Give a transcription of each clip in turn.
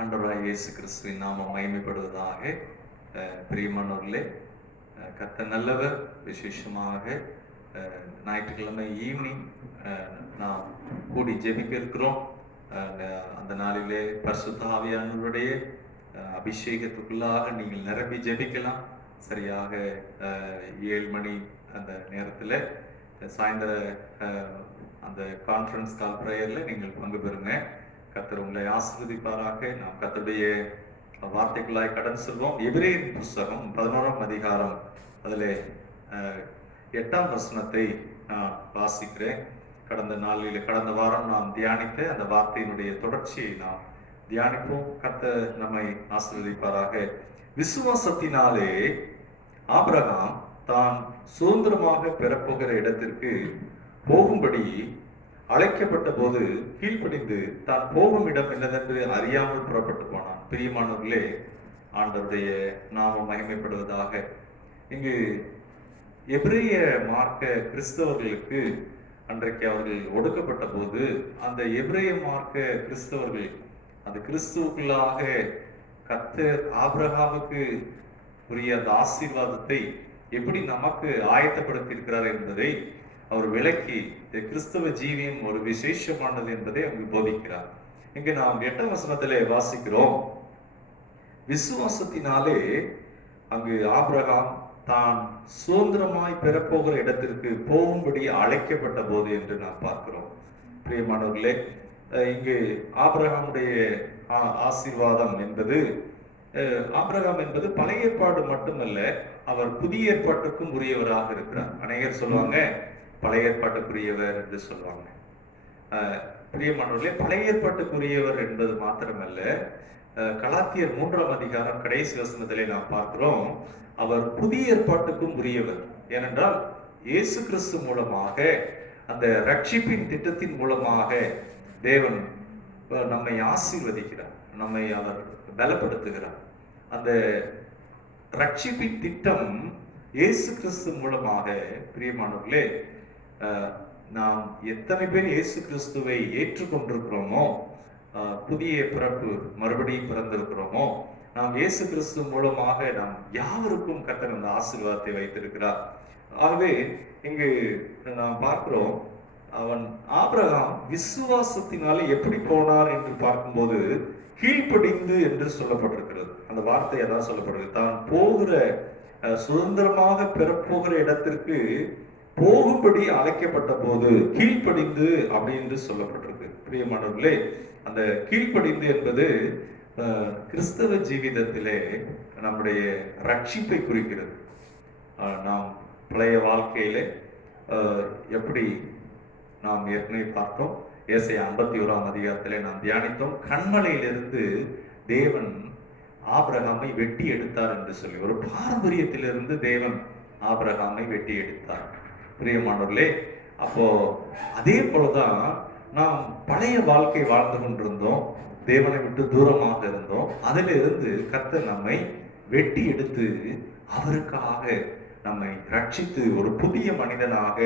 ஆண்டவராகிய இயேசு கிறிஸ்துவின் நாமம் மகிமைப்படுவதாக. பிரியமானவர்களே, கர்த்தர் நல்லவர். விசேஷமாக ஞாயிற்றுக்கிழமை ஈவினிங் நாம் கூடி ஜெபிக்க இருக்கிறோம். அந்த நாளிலே பரிசுத்த ஆவியானவருடைய அபிஷேகத்துக்குள்ளாக நீங்கள் நிரம்பி ஜெபிக்கலாம். சரியாக 7 மணி அந்த நேரத்தில் சாயந்தர அந்த கான்ஃபரன்ஸ் கால் ப்ரேயர்ல நீங்கள் பங்கு பெறுங்க. கர்த்தர் உங்களை ஆசீர்வதிப்பாராக. நாம் கர்த்தருடைய வார்த்தைக்குள்ளாய் கடந்து செல்வோம். எபிரேயர் புஸ்தகம் 11ஆம் அதிகாரம் அதில் 8ஆம் வசனத்தை நான் வாசிக்கிறேன். கடந்த வாரம் நாம் தியானித்த அந்த வார்த்தையினுடைய தொடர்ச்சியை நாம் தியானிப்போம். கர்த்தர் நம்மை ஆசீர்வதிப்பாராக. விசுவாசத்தினாலே ஆபிரகாம் தான் சுதந்திரமாக பெறப்போகிற இடத்திற்கு போகும்படி அழைக்கப்பட்ட போது கீழ்ப்படிந்து தான் போகும் இடம் என்னதென்று அறியாமல் புறப்பட்டு போனான். பிரியமானவர்களே, ஆண்டவருடைய நாமம் மகிமைப்படுவதாக. இங்கு எபிரேய மார்க்க கிறிஸ்தவர்களுக்கு அன்றைக்கு அவர்கள் ஒடுக்கப்பட்ட போது அந்த எபிரேய மார்க்க கிறிஸ்தவர்கள் அந்த கிறிஸ்துவுக்குள்ளாக கர்த்தர் ஆபிரகாமுக்கு உரிய அந்த ஆசீர்வாதத்தை எப்படி நமக்கு ஆயத்தப்படுத்தி இருக்கிறார் என்பதை அவர் விளக்கி கிறிஸ்தவ ஜீவியம் ஒரு விசேஷமானது என்பதை அங்கு போதிக்கிறார். இங்கு நாம் 8ஆம் வசனத்திலே வாசிக்கிறோம், விசுவாசத்தினாலே அங்கு ஆபிரகாம் தான் சுதந்திரமாய் பெறப்போகிற இடத்திற்கு போகும்படி அழைக்கப்பட்ட போது என்று நாம் பார்க்கிறோம். பிரியமானவர்களே, இங்கு ஆபிரகாமுடைய ஆசீர்வாதம் என்பது ஆபிரகாம் என்பது பழைய ஏற்பாடு மட்டுமல்ல, அவர் புதிய ஏற்பாட்டுக்கும் உரியவராக இருக்கிறார். அநேகர் சொல்லுவாங்க பழைய ஏற்பாட்டுக்குரியவர் என்று சொல்லுவாங்க. பிரியமானவர்களே, பழைய ஏற்பாட்டுக்குரியவர் என்பது மாத்திரமல்ல, கலாத்தியர் 3ஆம் அதிகாரம் கடைசி வசனத்திலே நாம் பார்க்கிறோம், அவர் புதிய ஏற்பாட்டுக்கும் உரியவர். ஏனென்றால் இயேசு கிறிஸ்து மூலமாக அந்த ரட்சிப்பின் திட்டத்தின் மூலமாக தேவன் நம்மை ஆசீர்வதிக்கிறார், நம்மை அவர் பலப்படுத்துகிறார். அந்த ரட்சிப்பின் திட்டம் இயேசு கிறிஸ்து மூலமாக. பிரியமானவர்களே, நாம் எத்தனை பேர் இயேசு கிறிஸ்துவை ஏற்றுக்கொண்டிருக்கிறோமோ, புதிய பிறப்பு மறுபடியும் பிறந்திருக்கிறோமோ, நாம் இயேசு கிறிஸ்து மூலமாக நாம் யாவருக்கும் கர்த்தர் அந்த ஆசீர்வாதத்தை வைத்திருக்கிறார். ஆகவே இங்கு நாம் பார்க்கிறோம், அவன் ஆபிரகாம் விசுவாசத்தினாலே எப்படி போனார் என்று பார்க்கும்போது கீழ்ப்படிந்து என்று சொல்லப்பட்டிருக்கிறது. அந்த வார்த்தை அதான் சொல்லப்படுகிறது. தான் போகிற சுதந்திரமாக பெறப்போகிற இடத்திற்கு போகும்படி அழைக்கப்பட்ட போது கீழ்ப்படிந்து அப்படின்னு சொல்லப்பட்டிருக்கு. பிரியமானவர்களே, அந்த கீழ்ப்படிந்து என்பது கிறிஸ்தவ ஜீவிதத்திலே நம்முடைய ரட்சிப்பை குறிக்கிறது. நாம் பழைய வாழ்க்கையில எப்படி நாம் ஏற்கனவே பார்த்தோம், ஏசாயா 51ஆம் அதிகாரத்திலே நாம் தியானித்தோம். கண்மலையிலிருந்து தேவன் ஆபிரகாமை வெட்டி எடுத்தார் என்று சொல்லி ஒரு பாரம்பரியத்திலிருந்து தேவன் ஆபிரகாமை வெட்டி எடுத்தார். பிரியமானவர்களே, அப்போ அதே போலதான் நாம் பழைய வாழ்க்கை வாழ்ந்து கொண்டிருந்தோம், தேவனை விட்டு தூரமாக இருந்தோம். அதிலிருந்து கர்த்தர் நம்மை வெட்டி எடுத்து அவருக்காக நம்மை ரட்சித்து ஒரு புதிய மனிதனாக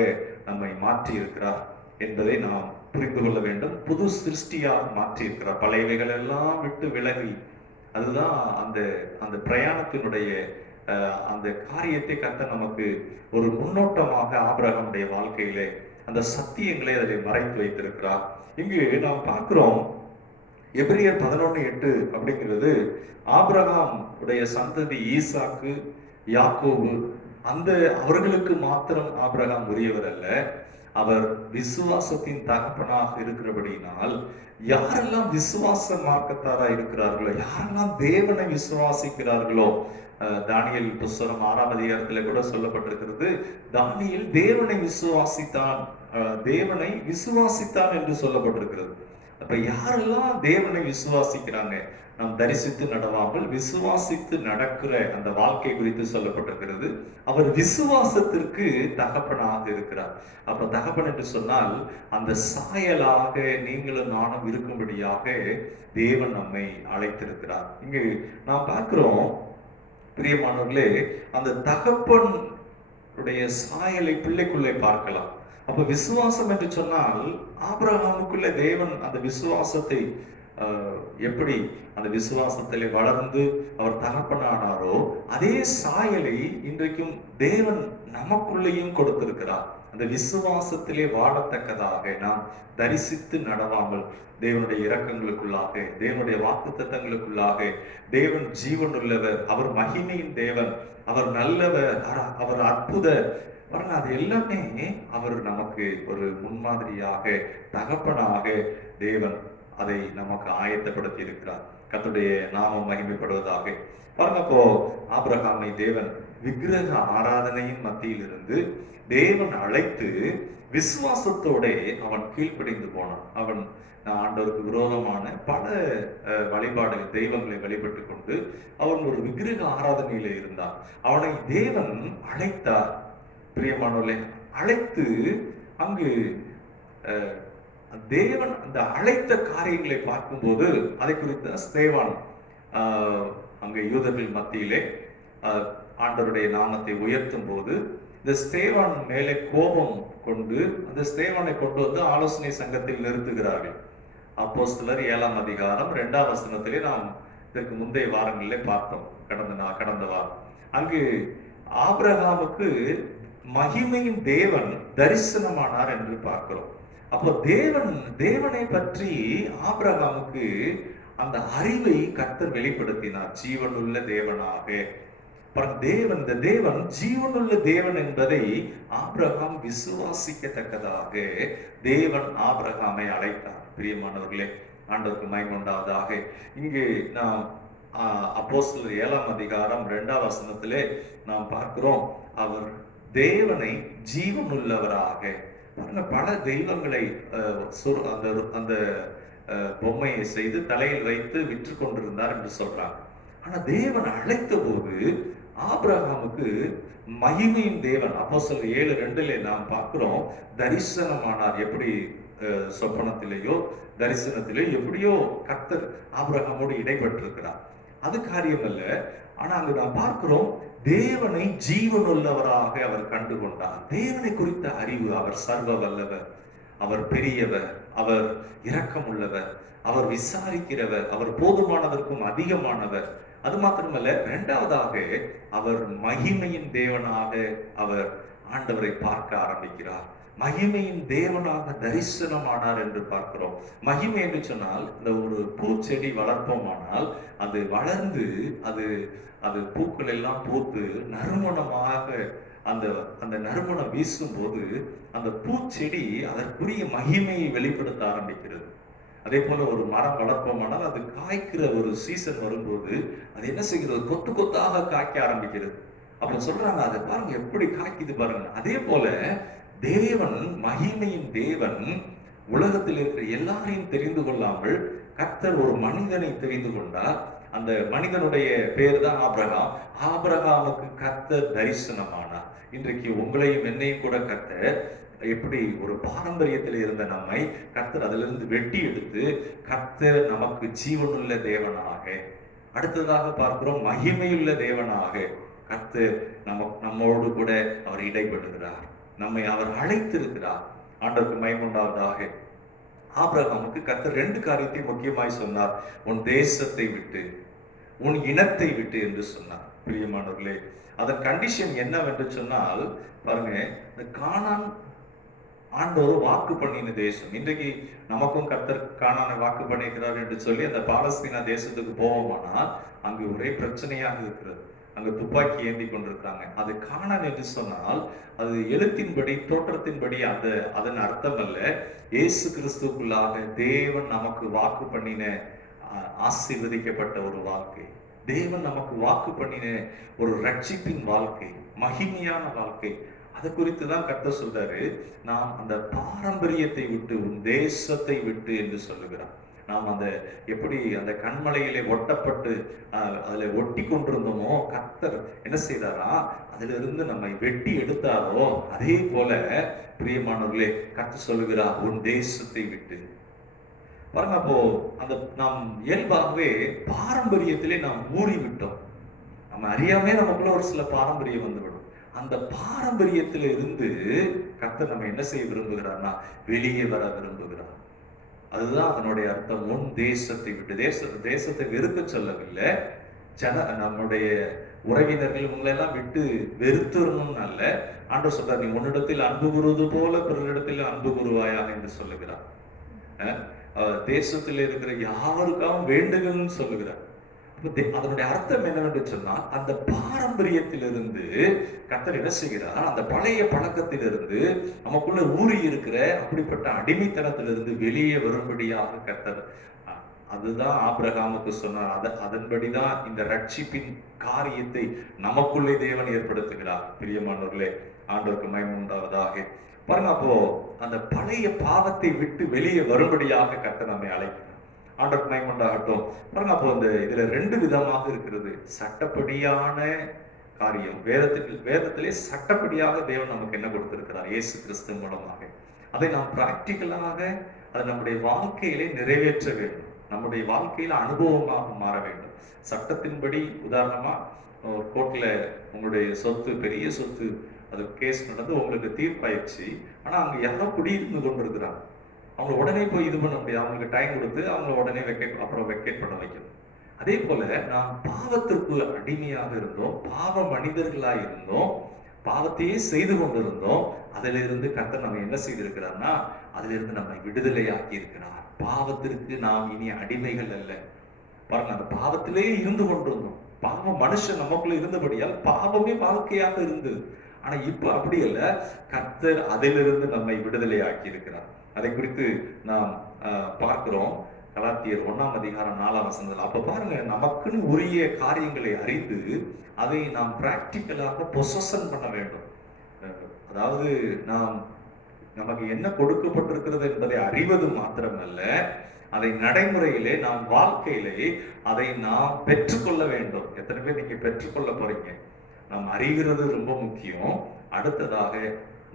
நம்மை மாற்றி இருக்கிறார் என்பதை நாம் புரிந்து கொள்ள வேண்டும். புது சிருஷ்டியாக மாற்றி இருக்கிறார். பழையவைகள் எல்லாம் விட்டு விலகி, அதுதான் அந்த பிரயாணத்தினுடைய அந்த காரியத்தை கர்த்தர் நமக்கு ஒரு முன்னோட்டமாக ஆபிரகாமுடைய வாழ்க்கையிலே அந்த சத்தியங்களை அதில் மறைத்து வைத்திருக்கிறார். இங்கு நாம் பார்க்கிறோம், எபிரேயர் 11:8 அப்படிங்கிறது ஆபிரகாம் உடைய சந்ததி ஈசாக்கு, யாக்கோபு, அந்த அவர்களுக்கு மாத்திரம் ஆபிரகாம் உரியவர் அல்ல, அவர் விசுவாசத்தின் தகப்பனாக இருக்கிறபடியினால் யாரெல்லாம் விசுவாச மார்க்கத்தாரா இருக்கிறார்களோ, யாரெல்லாம் தேவனை விசுவாசிக்கிறார்களோ, தானியேல் புஸ்தகம் 6ஆம் அதிகாரத்துல கூட சொல்லப்பட்டிருக்கிறது, தானியேல் தேவனை விசுவாசித்தான் என்று சொல்லப்பட்டிருக்கிறது. அப்ப யாரெல்லாம் தேவனை விசுவாசிக்கிறாங்க, நாம் தரிசித்து நடவாமல் விசுவாசித்து நடக்கிற அந்த வாழ்க்கை குறித்து சொல்லப்பட்டிருக்கிறது. அவர் விசுவாசத்திற்கு தகப்பனாக இருக்கிறார். அப்ப தகப்பன் என்று சொன்னால் அந்த சாயலாக நீங்களும் நானும் இருக்கும்படியாக தேவன் நம்மை அழைத்திருக்கிறார். இங்கு நாம் பார்க்கிறோம், பிரியமானவர்களே, அந்த தகப்பன் சாயலை பிள்ளைக்குள்ளே பார்க்கலாம். அப்ப விசுவாசம் என்று சொன்னால் ஆபிரகாமுக்குள்ள தேவன் அந்த விசுவாசத்தை எப்படி அந்த விசுவாசத்திலே வளர்ந்து அவர் தகப்பனானாரோ அதே சாயலை இன்றைக்கும் தேவன் நமக்குள்ளேயும் கொடுத்திருக்கிறார். அந்த விசுவாசத்திலே வாழத்தக்கதாக நாம் தரிசித்து நடவாமல் தேவனுடைய இரக்கங்களுக்குள்ளாக, தேவனுடைய வாக்குத்தத்தங்களுக்குள்ளாக, தேவன் ஜீவன் உள்ளவர், அவர் மகிமையின் தேவன், அவர் நல்லவர், அவர் அற்புதர், அது எல்லாமே அவர் நமக்கு ஒரு முன்மாதிரியாக, தகப்பனாக தேவன் அதை நமக்கு ஆயத்தப்படுத்தி இருக்கிறார். கர்த்தருடைய நாமம் மகிமைப்படுவதாக. பாருங்க, அப்போ ஆபிரகாமை தேவன் விக்கிரக ஆராதனையின் மத்தியில் இருந்து தேவன் அழைத்து விசுவாசத்தோட அவன் கீழ்ப்படிந்து போனான். அவன் ஆண்டவருக்கு விரோதமான பல வழிபாடுகள், தெய்வங்களை வழிபட்டு கொண்டு அவன் ஒரு விக்கிரக ஆராதனையில இருந்தான். அவனை தேவன் அழைத்தார். பிரியமானவர்களே, அழைத்து அங்கு தேவன் அந்த அழைத்த காரியங்களை பார்க்கும்போது அதை குறித்த ஸ்தேவான் அங்கு யூதர்கள் மத்தியிலே ஆண்டவருடைய நாமத்தை உயர்த்தும் போது இந்த ஸ்தேவான் மேலே கோபம் கொண்டு அந்த ஸ்தேவானை கொண்டு வந்து ஆலோசனை சங்கத்தில் நிறுத்துகிறார்கள். அப்போஸ்தலர் 7ஆம் அதிகாரம் 2ஆம் வசனத்திலே நாம் இதற்கு முந்தைய வாரங்களிலே பார்த்தோம். கடந்த வாரம் அங்கு ஆபிரகாமுக்கு மகிமையின் தேவன் தரிசனமானார் என்று பார்க்கிறோம். அப்போ தேவனை பற்றி ஆபிரகாமுக்கு அந்த அறிவை கர்த்தர் வெளிப்படுத்தினார். ஜீவனுள்ள தேவனாக தேவன் ஜீவனுள்ள தேவன் என்பதை ஆபிரகாம் விசுவாசிக்கத்தக்கதாக தேவன் ஆபிரகாமை அழைத்தார். பிரியமானவர்களே, ஆண்டவருக்கு மகிமை உண்டாவதாக. இங்கு நாம் அப்போஸ்தலர் 7ஆம் அதிகாரம் 2ஆம் வசனத்திலே நாம் பார்க்கிறோம், அவர் தேவனை ஜீவனுள்ளவராக. பல தெய்வங்களை அந்த பொம்மையை செய்து தலையில் வைத்து விற்று கொண்டிருந்தார் என்று சொல்றாங்க. ஆனா தேவன் அழைத்த போது ஆபிரகாமுக்கு மகிமையின் தேவன், அப்போஸ்தலர் 7:2 நாம் பார்க்கிறோம், தரிசனமானார். எப்படி சொப்பனத்திலேயோ தரிசனத்திலேயோ எப்படியோ கர்த்தர் ஆபிரகாமோடு இடைப்பட்டிருக்கிறார். அது காரியம் அல்ல. ஆனா அங்கு நாம் பார்க்கிறோம், தேவனை ஜீவனுள்ளவராக அவர் கண்டுகொண்டார். தேவனை குறித்த அறிவு, அவர் சர்வ வல்லவர், அவர் பெரியவர், அவர் இரக்கம் உள்ளவர், அவர் விசாரிக்கிறவர், அவர் போதுமானதற்கும் அதிகமானவர். அது மாத்திரமல்ல, இரண்டாவதாக அவர் மகிமையின் தேவனாக அவர் ஆண்டவரை பார்க்க ஆரம்பிக்கிறார். மகிமையின் தேவனாக தரிசனமானார் என்று பார்க்கிறோம். மகிமை என்று சொன்னால், இந்த ஒரு பூச்செடி வளர்ப்போமானால் அது வளர்ந்து அது பூக்கள் எல்லாம் பூத்து நறுமணமாக அந்த நறுமணம் வீசும் போது அந்த பூச்செடி அதற்குரிய மகிமையை வெளிப்படுத்த ஆரம்பிக்கிறது. அதே போல ஒரு மரம் வளர்ப்போமானால் அது காய்க்கிற ஒரு சீசன் வரும்போது அது என்ன செய்கிறது, கொத்து கொத்தாக காய்க்க ஆரம்பிக்கிறது. அப்ப சொல்றாங்க, அதை பாருங்க எப்படி காய்க்குது பாருங்க. அதே போல தேவன், மகிமையின் தேவன், உலகத்தில் இருக்கிற எல்லாரையும் தெரிந்து கொள்ளாமல் கர்த்தர் ஒரு மனிதனை தெரிந்து கொண்டார். அந்த மனிதனுடைய பேர் தான் ஆபிரகாம். ஆபிரகாமுக்கு கர்த்தர் தரிசனமானார். இன்றைக்கு உங்களையும் என்னையும் கூட கர்த்தர் எப்படி ஒரு பாரம்பரியத்தில் இருந்த நம்மை கர்த்தர் அதிலிருந்து வெட்டி எடுத்து கர்த்தர் நமக்கு ஜீவனுள்ள தேவனாக, அடுத்ததாக பார்க்கிறோம் மகிமையுள்ள தேவனாக கர்த்தர் நம்மோடு கூட அவர் இடைப்படுகிறார். நம்மை அவர் அழைத்திருக்கிறார். ஆண்டவருக்கு மகிமை உண்டாவதாக. ஆபிரகாமுக்கு கர்த்தர் 2 காரியத்தை முக்கியமாய் சொன்னார். உன் தேசத்தை விட்டு, உன் இனத்தை விட்டு என்று சொன்னார். பிரியமானவர்களே, அதன் கண்டிஷன் என்னவென்று சொன்னால் பாருங்க, இந்த கானான் ஆண்டவர் வாக்கு பண்ணின தேசம். இன்றைக்கு நமக்கும் கர்த்தர் கானானை வாக்கு பண்ணியிருக்கிறார் என்று சொல்லி அந்த பாலஸ்தீனா தேசத்துக்கு போவோமானால் அங்கு ஒரே பிரச்சனையாக இருக்கிறது. அங்கு துப்பாக்கி ஏந்தி கொண்டிருக்கிறாங்க. அது கானான் என்று சொன்னால் அது எழுத்தின்படி, தோற்றத்தின்படி அதன் அர்த்தம் அல்ல. இயேசு கிறிஸ்துக்குள்ளாக தேவன் நமக்கு வாக்கு பண்ணின ஆசீர்வதிக்கப்பட்ட ஒரு வாழ்க்கை, தேவன் நமக்கு வாக்கு பண்ணின ஒரு ரட்சிப்பின் வாழ்க்கை, மகிமையான வாழ்க்கை. அது குறித்து தான் கர்த்தர் சொல்றாரு, நாம் அந்த பாரம்பரியத்தை விட்டு, உன் தேசத்தை விட்டு என்று சொல்லுகிறார். நாம் எப்படி அந்த கண்மலையிலே ஒட்டப்பட்டு அதுல ஒட்டி கொண்டிருந்தோமோ, கர்த்தர் என்ன செய்தாரா, அதுல இருந்து நம்மை வெட்டி எடுத்தாரோ, அதே போல பிரியமானவர்களே கர்த்தர் சொல்லுகிறார், உன் தேசத்தை விட்டு. பாருங்க, அப்போ நாம் இயல்பாகவே பாரம்பரியத்திலே நாம் ஊறி விட்டோம். நம்ம அறியாமே நமக்குள்ள ஒரு சில பாரம்பரியம் வந்துவிடும். அந்த பாரம்பரியத்தில இருந்து கர்த்தர் நம்ம என்ன செய்ய விரும்புகிறார்னா வெளியே வர விரும்புகிறார். அதுதான் அதனுடைய அர்த்தம். உன் தேசத்தை விட்டு, தேசத்தை வெறுக்க சொல்லவில்லை. நம்முடைய உறவினர்கள் இவங்களெல்லாம் விட்டு வெறுத்துறணும்னு அல்ல. ஆண்டவர் சொல்றார், நீ உன்னிடத்தில் அன்பு கூறுவது போல பிறரிடத்தில் அன்பு கூறுவாயாக என்று சொல்லுகிறார். தேசத்தில் இருக்கிற யாருக்காகவும் வேண்டுகள்னு சொல்லுகிறார். அதனுடைய அர்த்தம் என்னவென்று சொன்னால், அந்த பாரம்பரியத்திலிருந்து கர்த்தர் என்ன செய்கிறார், அந்த பழைய பழக்கத்திலிருந்து நமக்குள்ள ஊறி இருக்கிற அப்படிப்பட்ட அடிமைத்தனத்திலிருந்து வெளியே வரும்படியாக கர்த்தர், அதுதான் ஆபிரகாமுக்கு சொன்னார். அதன்படிதான் இந்த ரட்சிப்பின் காரியத்தை நமக்குள்ளே தேவன் ஏற்படுத்துகிறார். பிரியமானவர்களே, ஆண்டவருக்கு மகிமை உண்டாவதாக. பாருங்க, அப்போ அந்த பழைய பாவத்தை விட்டு வெளியே வரும்படியாக கர்த்தர் நம்மை அழைக்கிறார். ஆண்டவருக்கு மகிமை உண்டாகட்டும். பாருங்க, அப்போ அந்த இதுல ரெண்டு விதமாக இருக்கிறது. சட்டப்படியான காரியம், வேதத்திலே சட்டப்படியாக தேவன் நமக்கு என்ன கொடுத்திருக்கிறார், இயேசு கிறிஸ்து மூலமாக. அதை நாம் பிராக்டிக்கலாக அதை நம்முடைய வாழ்க்கையிலே நிறைவேற்ற வேண்டும். நம்முடைய வாழ்க்கையில அனுபவமாக மாற வேண்டும். சட்டத்தின்படி, உதாரணமா கோர்ட்ல உங்களுடைய சொத்து, பெரிய சொத்து, அது கேஸ் நடந்து உங்களுக்கு தீர்ப்பாயிடுச்சு. ஆனா அங்க யாரோ குடியிருந்து கொண்டிருக்கிறாங்க. அவங்க உடனே போய் இது பண்ண முடியாது. அவங்களுக்கு டைம் கொடுத்து அவங்கள உடனே வெக்கேட் பண்ண வைக்கணும். அதே போல நாம் பாவத்திற்கு அடிமையாக இருந்தோம், பாவ மனிதர்களாக இருந்தோம், பாவத்தையே செய்து கொண்டிருந்தோம். அதில இருந்து கர்த்தர் நம்ம என்ன செய்திருக்கிறார்னா, அதிலிருந்து நம்மை விடுதலையாக்கி இருக்கிறார். பாவத்திற்கு நாம் இனி அடிமைகள் அல்ல. பாருங்க, அந்த பாவத்திலே இருந்து கொண்டிருந்தோம். பாவம் மனுஷன் நமக்குள்ள இருந்தபடியால் பாவமே வாழ்க்கையாக இருந்தது. ஆனா இப்ப அப்படி அல்ல, கர்த்தர் அதிலிருந்து நம்மை விடுதலையாக்கி இருக்கிறார். அதை குறித்து நாம் பார்க்கிறோம். கலாத்தியர் 1ஆம் அதிகாரம் 4ஆம் வசனத்தில். அப்ப பாருங்க, நமக்குன்னு உரிய காரியங்களை அறிந்து அதை நாம் பிராக்டிக்கலாக பொசஷன் பண்ண வேண்டும். அதாவது நமக்கு என்ன கொடுக்கப்பட்டிருக்கிறது என்பதை அறிவது மாத்திரமல்ல, அதை நடைமுறையிலே நாம் வாழ்க்கையிலே அதை நாம் பெற்றுக்கொள்ள வேண்டும். எத்தனை பேர் நீங்க பெற்றுக்கொள்ள போறீங்க? நாம் அறிகிறது ரொம்ப முக்கியம். அடுத்ததாக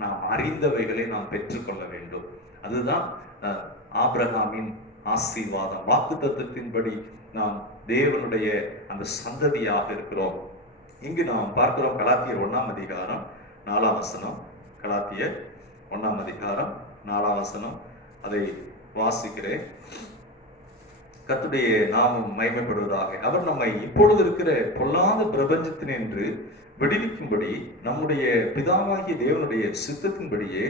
நாம் அறிந்தவைகளை நாம் பெற்றுக்கொள்ள வேண்டும். அதுதான் ஆபிரகாமின் ஆசீர்வாதம். வாக்குத்தத்தத்தின்படி நாம் தேவனுடைய அந்த சந்ததியாக இருக்கிறோம். இங்கு நாம் பார்க்கிறோம் கலாத்தியர் 1ஆம் அதிகாரம் 4ஆம் வசனம். கலாத்தியர் 1ஆம் அதிகாரம் 4ஆம் வசனம். அதை வாசிக்கிறேன். கர்த்தருடைய நாமம் மகிமைப்படுவதாக. அவர் நம்மை இப்பொழுது இருக்கிற பொல்லாத பிரபஞ்சத்தினின்று விடுவிக்கும்படி நம்முடைய பிதாவாகிய தேவனுடைய சித்தத்தின்படியே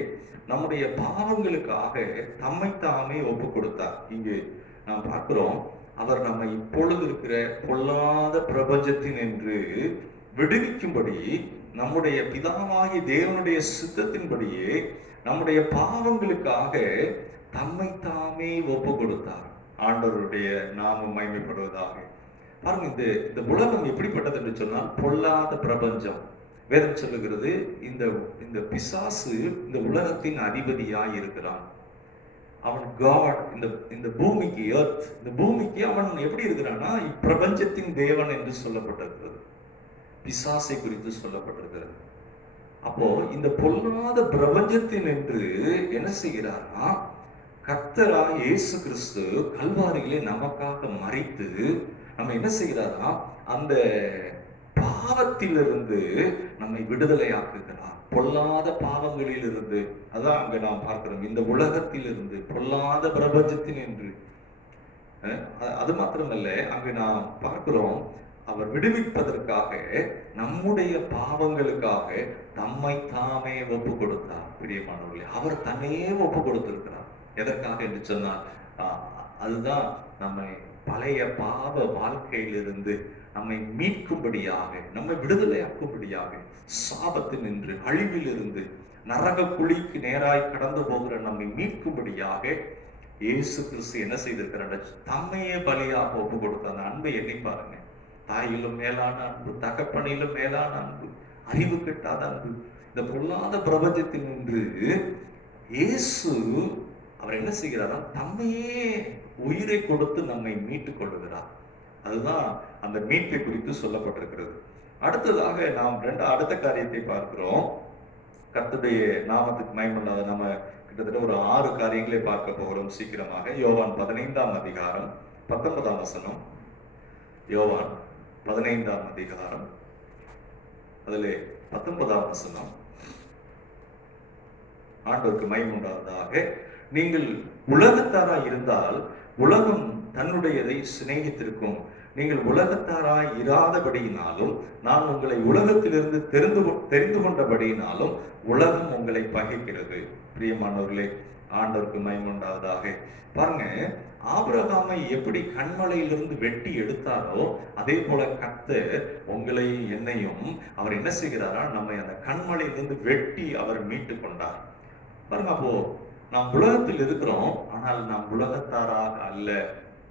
நம்முடைய பாவங்களுக்காக தம்மை தாமே ஒப்பு கொடுத்தார். இங்கு நாம் பார்க்கிறோம், அவர் நம்மை இப்பொழுது இருக்கிற பொல்லாத பிரபஞ்சத்தின் என்று விடுவிக்கும்படி நம்முடைய பிதாவாகிய தேவனுடைய சித்தத்தின்படியே நம்முடைய பாவங்களுக்காக தம்மை தாமே ஒப்பு கொடுத்தார். ஆண்டவருடைய நாமம் மகிமைப்படுவதாக. பாருங்க, இந்த உலகம் எப்படிப்பட்டது என்று சொன்னால் பொல்லாத பிரபஞ்சம். வேதம் சொல்லுகிறது, இந்த பிசாசு இந்த உலகத்தின் அதிபதியாய் இருக்கிறான். அவன் காட். இந்த பூமிக்கு, எர்த், இந்த பூமிக்கு அவன் எப்படி இருக்கிறான்னா இப்பிரபஞ்சத்தின் தேவன் என்று சொல்லப்பட்டிருக்கிறது. பிசாசை குறித்து சொல்லப்பட்டிருக்கிறது. அப்போ இந்த பொல்லாத பிரபஞ்சத்தின் என்று என்ன செய்கிறார்னா, கர்த்தராகிய இயேசு கிறிஸ்து கல்வாரியிலே நமக்காக மரித்து நம்ம என்ன செய்கிறாரா, அந்த பாவத்திலிருந்து நம்மை விடுதலை ஆக்குகிறார். பொல்லாத பாவங்களில் இருந்து. அதான் அங்க நாம் பார்க்கிறோம், இந்த உலகத்திலிருந்து, பொல்லாத பிரபஞ்சத்தின் என்று. அது மாத்திரமல்ல, அங்கு நாம் பார்க்கிறோம், அவர் விடுவிப்பதற்காக நம்முடைய பாவங்களுக்காக தம்மை தாமே ஒப்பு கொடுத்தார். பிரியமானவர்களே, அவர் தன்னையே ஒப்பு கொடுத்திருக்கிறார். எதற்காக என்று சொன்னால், அதுதான் நம்மை பழைய பாவ வாழ்க்கையிலிருந்து நம்மை மீட்கும்படியாக, நம்மை விடுதலையாக்கும்படியாக, சாபத்தில் நின்று அழிவில் இருந்து நரக குழிக்கு நேராய் கடந்து போகிற நம்மை மீட்கும்படியாக இயேசு கிறிஸ்து என்ன செய்திருக்கிறார், தம்மையே பலியாக ஒப்பு கொடுத்த அந்த அன்பை எண்ணி பாருங்க. தாயிலும் மேலான அன்பு, தகப்பனிலும் மேலான அன்பு, அறிவு கெட்டாத அன்பு. இந்த பொல்லாத பிரபஞ்சத்தில் நின்று இயேசு அவர் என்ன செய்கிறாரா, தம்மையே உயிரை கொடுத்து நம்மை மீட்டுக் கொள்ளுகிறார். அதுதான் அந்த மீட்பை குறித்து சொல்லப்பட்டிருக்கிறது. அடுத்ததாக நாம் அடுத்த காரியத்தை பார்க்கிறோம். கர்த்தருடைய நாமத்துக்கு மகிமை. நம்ம கிட்டத்தட்ட ஒரு 6 காரியங்களை பார்க்க போகிறோம் சீக்கிரமாக. யோவான் 15ஆம் அதிகாரம் 19ஆம் வசனம். யோவான் 15ஆம் அதிகாரம் அதிலே 19ஆம் வசனம். ஆண்டவருக்கு மகிமை உண்டாவதாக. நீங்கள் உலகத்தாராய் இருந்தால் உலகம் தன்னுடையதை சிநேகித்திருக்கும். நீங்கள் உலகத்தாராய் இராதபடியினாலும் நான் உங்களை உலகத்திலிருந்து தெரிந்து கொண்டபடியினாலும் உலகம் உங்களை பகைக்கிறது. பிரியமானவர்களே, ஆண்டவருக்கு மகிமை உண்டாவதாக. பாருங்க, ஆபிரகாமை எப்படி கண்மலையிலிருந்து வெட்டி எடுத்தாரோ அதே போல கர்த்தர் உங்களை என்னையும் அவர் என்ன செய்கிறாரா, நம்மை அந்த கண்மலையிலிருந்து வெட்டி அவர் மீட்டு கொண்டார். பாருங்க, அப்போ நாம் உலகத்தில் இருக்கிறோம், ஆனால் நாம் உலகத்தாராக அல்ல.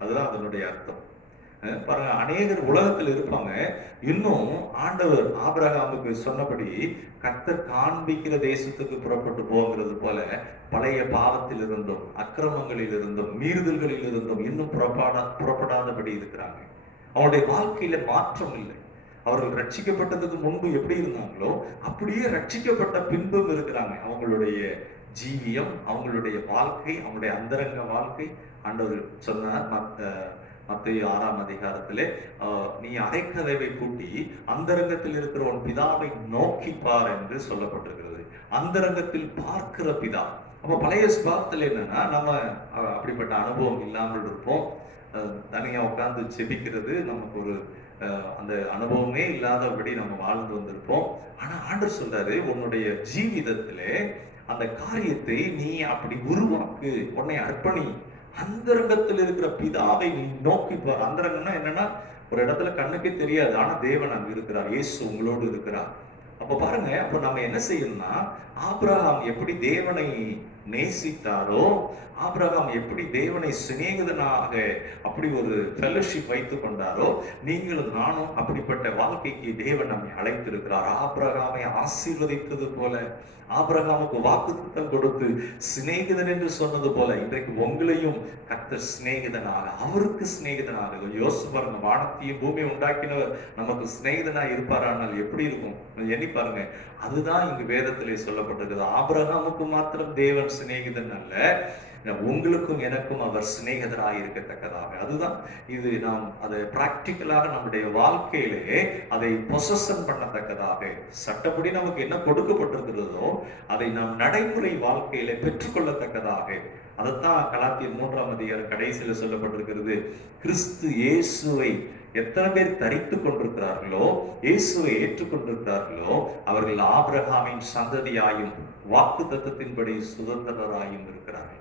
அதுதான் அதனுடைய அர்த்தம். பாருங்க, அநேகர் உலகத்தில் இருப்பாங்க. இன்னும் ஆண்டவர் ஆபிரகாமுக்கு சொன்னபடி கர்த்தர் காண்பிக்கிற தேசத்துக்கு புறப்பட்டு போகிறது போல பழைய பாவத்தில் இருந்தும் அக்கிரமங்களில் இருந்தும் மீறுதல்களில் இருந்தும் இன்னும் புறப்படாதபடி இருக்கிறாங்க. அவனுடைய வாழ்க்கையில மாற்றம் இல்லை. அவர்கள் ரட்சிக்கப்பட்டதுக்கு முன்பு எப்படி இருந்தாங்களோ அப்படியே ரட்சிக்கப்பட்ட பின்பும் இருக்கிறாங்க. அவங்களுடைய ஜீவியம், அவங்களுடைய வாழ்க்கை, அவங்களுடைய அந்தரங்க வாழ்க்கை. ஆண்டவர் சொன்னார் மத்தேயு 6ஆம் அதிகாரத்திலே, நீ அரைக்கதவை பூட்டி அந்தரங்கத்தில் இருக்கிற உன் பிதாவை நோக்கி பார் என்று சொல்லப்பட்டிருக்கிறது. அந்தரங்கத்தில் பார்க்கிற பிதா. அப்ப பழைய சுபாவத்தில் என்னன்னா, நம்ம அப்படிப்பட்ட அனுபவம் இல்லாமல் இருப்போம். தனியா உட்கார்ந்து செபிக்கிறது நமக்கு ஒரு அந்த அனுபவமே இல்லாதபடி நம்ம வாழ்ந்து வந்திருப்போம். ஆனா ஆண்டவர் சொல்றாரு, உன்னுடைய ஜீவிதத்திலே அந்த காரியத்தை நீ அப்படி உருவாக்கு, உன்னை அர்ப்பணி. அந்தரங்கத்தில் இருக்கிற பிதாவை நீ நோக்கி பார். அந்தரங்கம்னா என்னன்னா, ஒரு இடத்துல கண்ணுக்கே தெரியாது, ஆனா தேவன் அங்க இருக்கிறார், இயேசு உங்களோடு இருக்கிறார். அப்ப பாருங்க, அப்ப நம்ம என்ன செய்யணும்னா, ஆபிரகாம் எப்படி தேவனை நேசித்தாரோ, ஆபிரகாம் எப்படி தேவனை சிநேகிதனாக அப்படி ஒரு ஃபெலோஷிப் வைத்துக் கொண்டாரோ, நீங்களும் நானும் அப்படிப்பட்ட வாழ்க்கைக்கு தேவன் நம்மை அழைத்திருக்கிறார். ஆபிரகாமை ஆசீர்வதித்தது போல, ஆபிரகாமுக்கு வாக்குத்தத்தம் கொடுத்து சிநேகிதன் என்று சொன்னது போல, இன்றைக்கு உங்களையும் கர்த்தர் சிநேகிதனாக, அவருக்கு சிநேகிதனாக. யோசிச்சு பாருங்க, வானத்தையும் பூமியை உண்டாக்கினவர் நமக்கு சிநேகிதனாக இருப்பாரானால் எப்படி இருக்கும்? எண்ணி பாருங்க. அதுதான் இங்கு வேதத்திலே சொல்லப்பட்டிருக்கிறது. ஆபிரகாமுக்கு மாத்திரம் தேவன் சிநேகிதன் அல்ல, உங்களுக்கும் எனக்கும் அவர் சிநேகிதராக இருக்கத்தக்கதாக. அதுதான் இது. நாம் அதை பிராக்டிக்கலாக நம்முடைய வாழ்க்கையிலே அதை பொசஷன் பண்ணத்தக்கதாக, சட்டப்படி நமக்கு என்ன கொடுக்கப்பட்டிருக்கிறதோ அதை நாம் நடைமுறை வாழ்க்கையில பெற்றுக்கொள்ளத்தக்கதாக. அதைத்தான் கலாத்தியர் 3ஆம் அதிகாரம் கடைசியில சொல்லப்பட்டிருக்கிறது. கிறிஸ்து இயேசுவை எத்தனை பேர் தரித்துக் கொண்டிருக்கிறார்களோ, இயேசுவை ஏற்றுக்கொண்டிருக்கிறார்களோ, அவர்கள் ஆபிரகாமின் சந்ததியாயும் வாக்கு தத்தத்தின்படி சுதந்திரராயும் இருக்கிறார்கள்.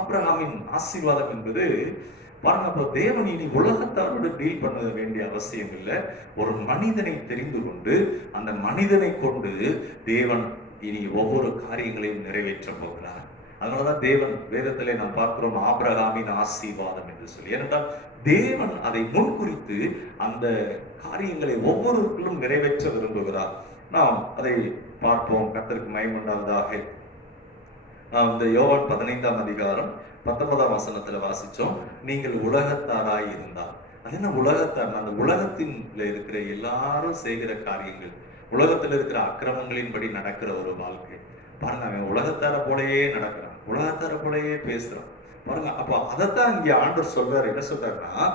ஆபிரகாமின் ஆசீர்வாதம் என்பது பாருங்க, அப்ப தேவன் இனி உலகத்தாரோடு டீல் பண்ண வேண்டிய அவசியம் இல்லை. ஒரு மனிதனை தெரிந்து கொண்டு அந்த மனிதனை கொண்டு தேவன் இனி ஒவ்வொரு காரியங்களையும் நிறைவேற்ற போகிறார். அதனாலதான் தேவன் வேதத்திலே நாம் பார்க்கிறோம் ஆபிரகாமின் ஆசீர்வாதம் என்று சொல்லி. ஏனென்றால் தேவன் அதை முன்குறித்து அந்த காரியங்களை ஒவ்வொருவருக்கும் நிறைவேற்ற விரும்புகிறார். நாம் அதை பார்ப்போம். கர்த்தருக்கு மகிமை உண்டாவதாக. இந்த யோவான் 15ஆம் அதிகாரம் 19ஆம் வசனத்துல வாசிச்சோம். நீங்கள் உலகத்தாராய் இருந்தால், அது என்ன உலகத்தார்? அந்த உலகத்தின் இருக்கிற எல்லாரும் செய்கிற காரியங்கள், உலகத்துல இருக்கிற அக்கிரமங்களின்படி நடக்கிற ஒரு வாழ்க்கை. பாருங்க, அவன் உலகத்தார போலயே நடக்கிறான், உலகத்தார போலயே பேசுறான். பாருங்க, அப்ப அதைத்தான் இங்க ஆண்டவர் சொல்றாரு. என்ன சொல்றாருன்னா,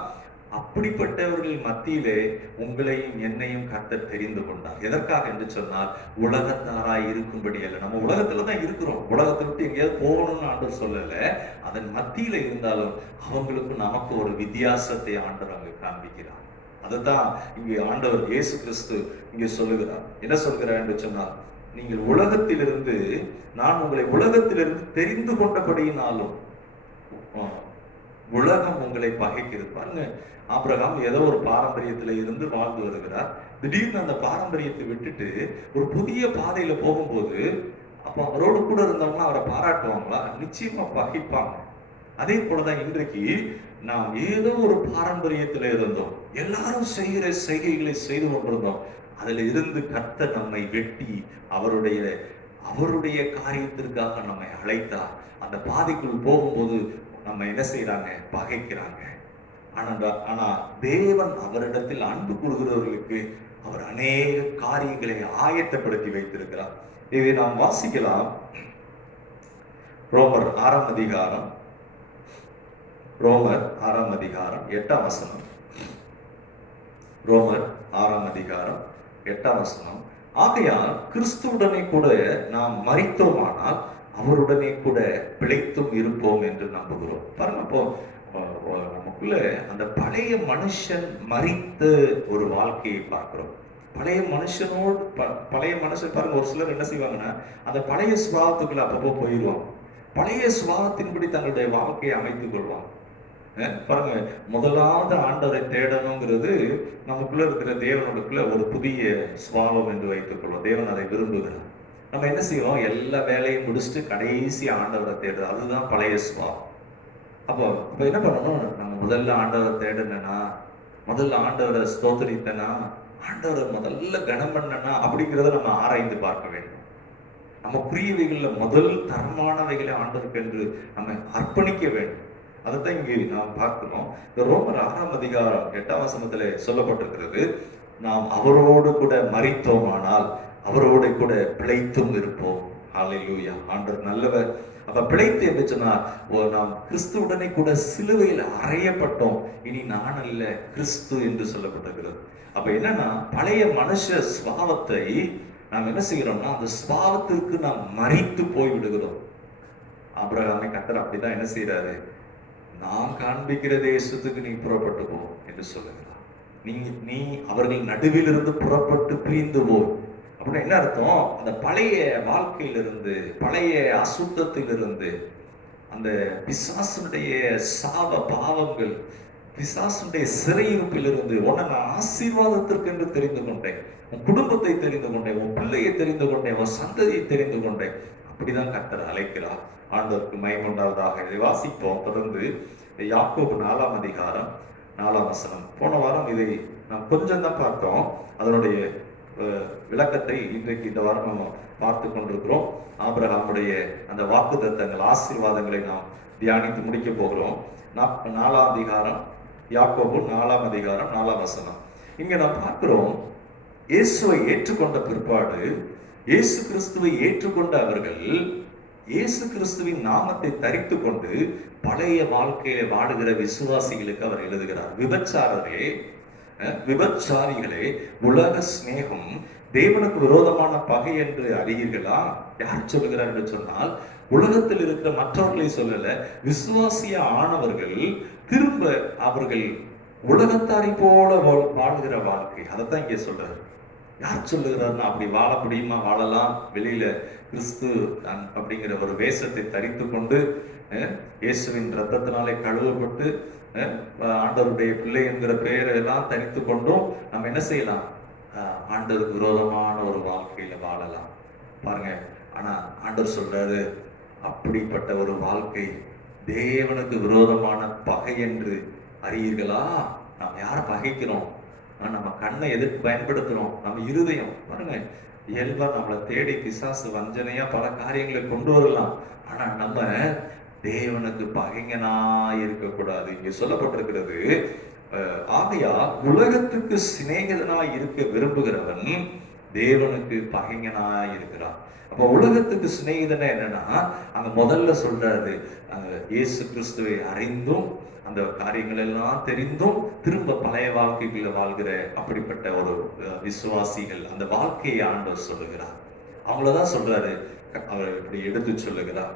அப்படிப்பட்டவர்கள் மத்தியிலே உங்களையும் என்னையும் கர்த்தர் தெரிந்து கொண்டார். எதற்காக என்று சொன்னால், உலகத்தாராய் இருக்கும்படி அல்ல. நம்ம உலகத்துலதான் இருக்கிறோம், உலகத்தை விட்டு எங்கேயாவது போகணும்னு ஆண்டவர் சொல்லல. அதன் மத்தியில இருந்தாலும் அவங்களுக்கும் நமக்கு ஒரு வித்தியாசத்தை ஆண்டவர் அங்கு காண்பிக்கிறார். அதுதான் இங்கே ஆண்டவர் இயேசு கிறிஸ்து இங்கே சொல்லுகிறார். என்ன சொல்கிறார் என்று சொன்னால், நீங்கள் உலகத்திலிருந்து, நான் உங்களை உலகத்திலிருந்து தெரிந்து கொண்டபடியினாலும் உலகம் உங்களை பகைக்கிறது. பாருங்க, ஆபிரகாம் ஏதோ ஒரு பாரம்பரியத்துல இருந்து வாழ்ந்து வருகிறார். திடீர்னு அந்த பாரம்பரியத்தை விட்டுட்டு ஒரு புதிய பாதையில போகும்போது, அப்ப அவரோடு கூட இருந்தவங்க அவரை பாராட்டுவாங்களா? நிச்சயமா பகைப்பாங்க. அதே போலதான் இன்றைக்கு நாம் ஏதோ ஒரு பாரம்பரியத்துல இருந்தோம், எல்லாரும் செய்கிற செய்கைகளை செய்து கொண்டிருந்தோம். அதுல இருந்து கர்த்தர் நம்மை வெட்டி அவருடைய காரியத்திற்காக நம்மை அழைத்தார். அந்த பாதைக்குள் போகும்போது நம்ம என்ன செய்யறாங்க? பகைக்கிறாங்க. ஆனா தேவன் அவரிடத்தில் அன்பு கூறுகிறவர்களுக்கு அவர் அநேக காரியங்களை ஆயத்தப்படுத்தி வைத்திருக்கிறார். இதை நாம் வாசிக்கலாம். ரோமர் 6ஆம் அதிகாரம் 8ஆம் வசனம். ரோமர் 6ஆம் அதிகாரம் 8ஆம் வசனம். ஆகையால் கிறிஸ்துவுடனே கூட நாம் மரித்தோமானால் அவருடனே கூட பிழைத்தும் இருப்போம் என்று நம்புகிறோம். பாருங்க, அப்போ நமக்குள்ள அந்த பழைய மனுஷன் மரித்த ஒரு வாழ்க்கையை பார்க்கிறோம். பழைய மனுஷன் பாருங்க, ஒரு சிலர் என்ன செய்வாங்கன்னா அந்த பழைய சுபாவத்துக்குள்ள அப்பப்போ போயிடுவாங்க. பழைய சுபாவத்தின்படி தங்களுடைய வாழ்க்கையை அமைத்துக் கொள்வாங்க. பாருங்க, முதலாவது ஆண்டவரை தேடணுங்கிறது நமக்குள்ள இருக்கிற தேவனுக்குள்ள ஒரு புதிய சுபாவம் என்று வைத்துக் கொள்வோம். தேவன் அதை விரும்புகிறார். நம்ம என்ன செய்வோம்? எல்லா வேலையும் முடிச்சுட்டு கடைசி ஆண்டவரை தேடுறது, அதுதான் பழைய சுபாவம். அப்போ என்ன பண்ணணும்? நம்ம முதல்ல ஆண்டவரை தேடுனா, முதல்ல ஆண்டவரை ஸ்தோத்திரித்தனா, ஆண்டவரை முதல்ல கனம் பண்ணனா அப்படிங்கிறத நம்ம ஆராய்ந்து பார்க்க வேண்டும். நமக்குரியவைகள்ல முதல் தரமானவைகளை ஆண்டவருக்கு என்று நம்ம அர்ப்பணிக்க வேண்டும். அதைத்தான் இங்கே நாம் பார்க்கிறோம். இந்த ரோமர் 6ஆம் அதிகாரம் 8ஆம் வசனத்துல சொல்லப்பட்டிருக்கிறது, நாம் அவரோடு கூட மரித்தோமானால் அவரோடு கூட பிழைத்தும் இருப்போம். ஹல்லேலூயா! ஆண்டவர் நல்லவர். அப்ப பிழைத்து என்று சொன்னால், நாம் கிறிஸ்துவுடனே கூட சிலுவையில் அறையப்பட்டோம். இனி நான் அல்ல, கிறிஸ்து என்று சொல்லப்பட்டிருக்கிறது. அப்ப என்னன்னா, பழைய மனுஷ சுபாவத்தை நாம் என்ன செய்கிறோம்னா, அந்த சுபாவத்திற்கு நாம் மரித்து போய் விடுகிறோம். ஆபிரகாமை கர்த்தர் அப்படிதான் என்ன செய்யறாரு? நான் காண்பிக்கிற தேசத்துக்கு நீ புறப்பட்டு போ என்று சொல்லுகிறார். நீ அவர்கள் நடுவில் இருந்து புறப்பட்டு பிரிந்து போ அப்படின்னு என்ன அர்த்தம்? அந்த பழைய வாழ்க்கையிலிருந்து, பழைய அசுத்தத்திலிருந்து, அந்த பிசாசுடைய சாப பாவங்கள், பிசாசுடைய சிறையிருப்பிலிருந்து உன்னை நான் ஆசீர்வாதத்திற்கு என்று தெரிந்து கொண்டேன். உன் குடும்பத்தை தெரிந்து கொண்டேன், உன் பிள்ளையை தெரிந்து கொண்டேன், உன் சந்ததியை தெரிந்து கொண்டேன். அப்படிதான் கர்த்தர் அழைக்கிறார். ஆண்டவருக்கு மகிமை உண்டாவதாக. இதை வாசிப்போம் தொடர்ந்து. யாக்கோபு 4ஆம் அதிகாரம் 4ஆம் வசனம். போன வாரம் இதை நாம் கொஞ்சம் தான் பார்த்தோம். அதனுடைய விளக்கத்தை இன்றைக்கு இந்த வாரம் நம்ம பார்த்து கொண்டிருக்கிறோம். ஆபிரகாமுடைய அந்த வாக்குத்தத்தங்கள், ஆசீர்வாதங்களை நாம் தியானித்து முடிக்க போகிறோம். 4ஆம் அதிகாரம், யாக்கோபு 4ஆம் அதிகாரம் 4ஆம் வசனம். இங்க நாம் பார்க்கிறோம், இயேசுவை ஏற்றுக்கொண்ட பிற்பாடு, இயேசு கிறிஸ்துவை ஏற்றுக்கொண்ட அவர்கள் இயேசு கிறிஸ்துவின் நாமத்தை தரித்து கொண்டு பழைய வாழ்க்கையில வாடுகிற விசுவாசிகளுக்கு அவர் எழுதுகிறார். விபச்சாரிகளே, உலக சிநேகம் தேவனுக்கு விரோதமான பகை என்று அறியீர்களா? யார் சொல்லுகிறார் என்று சொன்னால், உலகத்தில் இருக்கிற மற்றவர்களை சொல்லல, விசுவாசிய ஆனவர்கள் திரும்ப அவர்கள் உலகத்தாரை போல வாழ்கிற வாழ்க்கை, அதைத்தான் இங்கே சொல்றாரு. யார் சொல்லுகிறார்னா, அப்படி வாழ முடியுமா? வாழலாம். வெளியில கிறிஸ்து அப்படிங்கிற ஒரு வேஷத்தை தரித்து கொண்டு, இயேசுவின் ரத்தத்தினாலே கழுவப்பட்டு, ஆண்டவருடைய பிள்ளை என்கிற பெயரை எல்லாம் தரித்து கொண்டும் நம்ம என்ன செய்யலாம்? ஆண்டவருக்கு விரோதமான ஒரு வாழ்க்கையில வாழலாம். பாருங்க, ஆனா ஆண்டவர் சொல்றாரு, அப்படிப்பட்ட ஒரு வாழ்க்கை தேவனுக்கு விரோதமான பகை என்று அறியீர்களா? நாம் யாரை பகைக்கிறோம்? நம்ம கண்ணை எதுக்கு பயன்படுத்துறோம்? நம்ம இருதயம். பாருங்க, இயல்பா நம்மளை தேடி பிசாசு வஞ்சனையா பல காரியங்களை கொண்டு வரலாம். ஆனா நம்ம தேவனுக்கு பகைஞனா இருக்கக்கூடாது. இங்க சொல்லப்பட்டிருக்கிறது, ஆகையா உலகத்துக்கு சிநேகிதனாய் இருக்க விரும்புகிறவன் தேவனுக்கு பகைஞனாய் இருக்கிறான். அப்ப உலகத்துக்கு சிநேகிதனா என்னன்னா, அங்க முதல்ல சொல்றாரு, இயேசு கிறிஸ்துவை அறிந்தும் அந்த காரியங்கள் எல்லாம் தெரிந்தும் திரும்ப பழைய வாழ்க்கைக்குள்ள வாழ்கிற அப்படிப்பட்ட ஒரு விசுவாசிகள், அந்த வாழ்க்கையை ஆண்டவர் சொல்லுகிறார். அவங்களதான் சொல்றாரு, அவர் இப்படி எடுத்து சொல்லுகிறார்,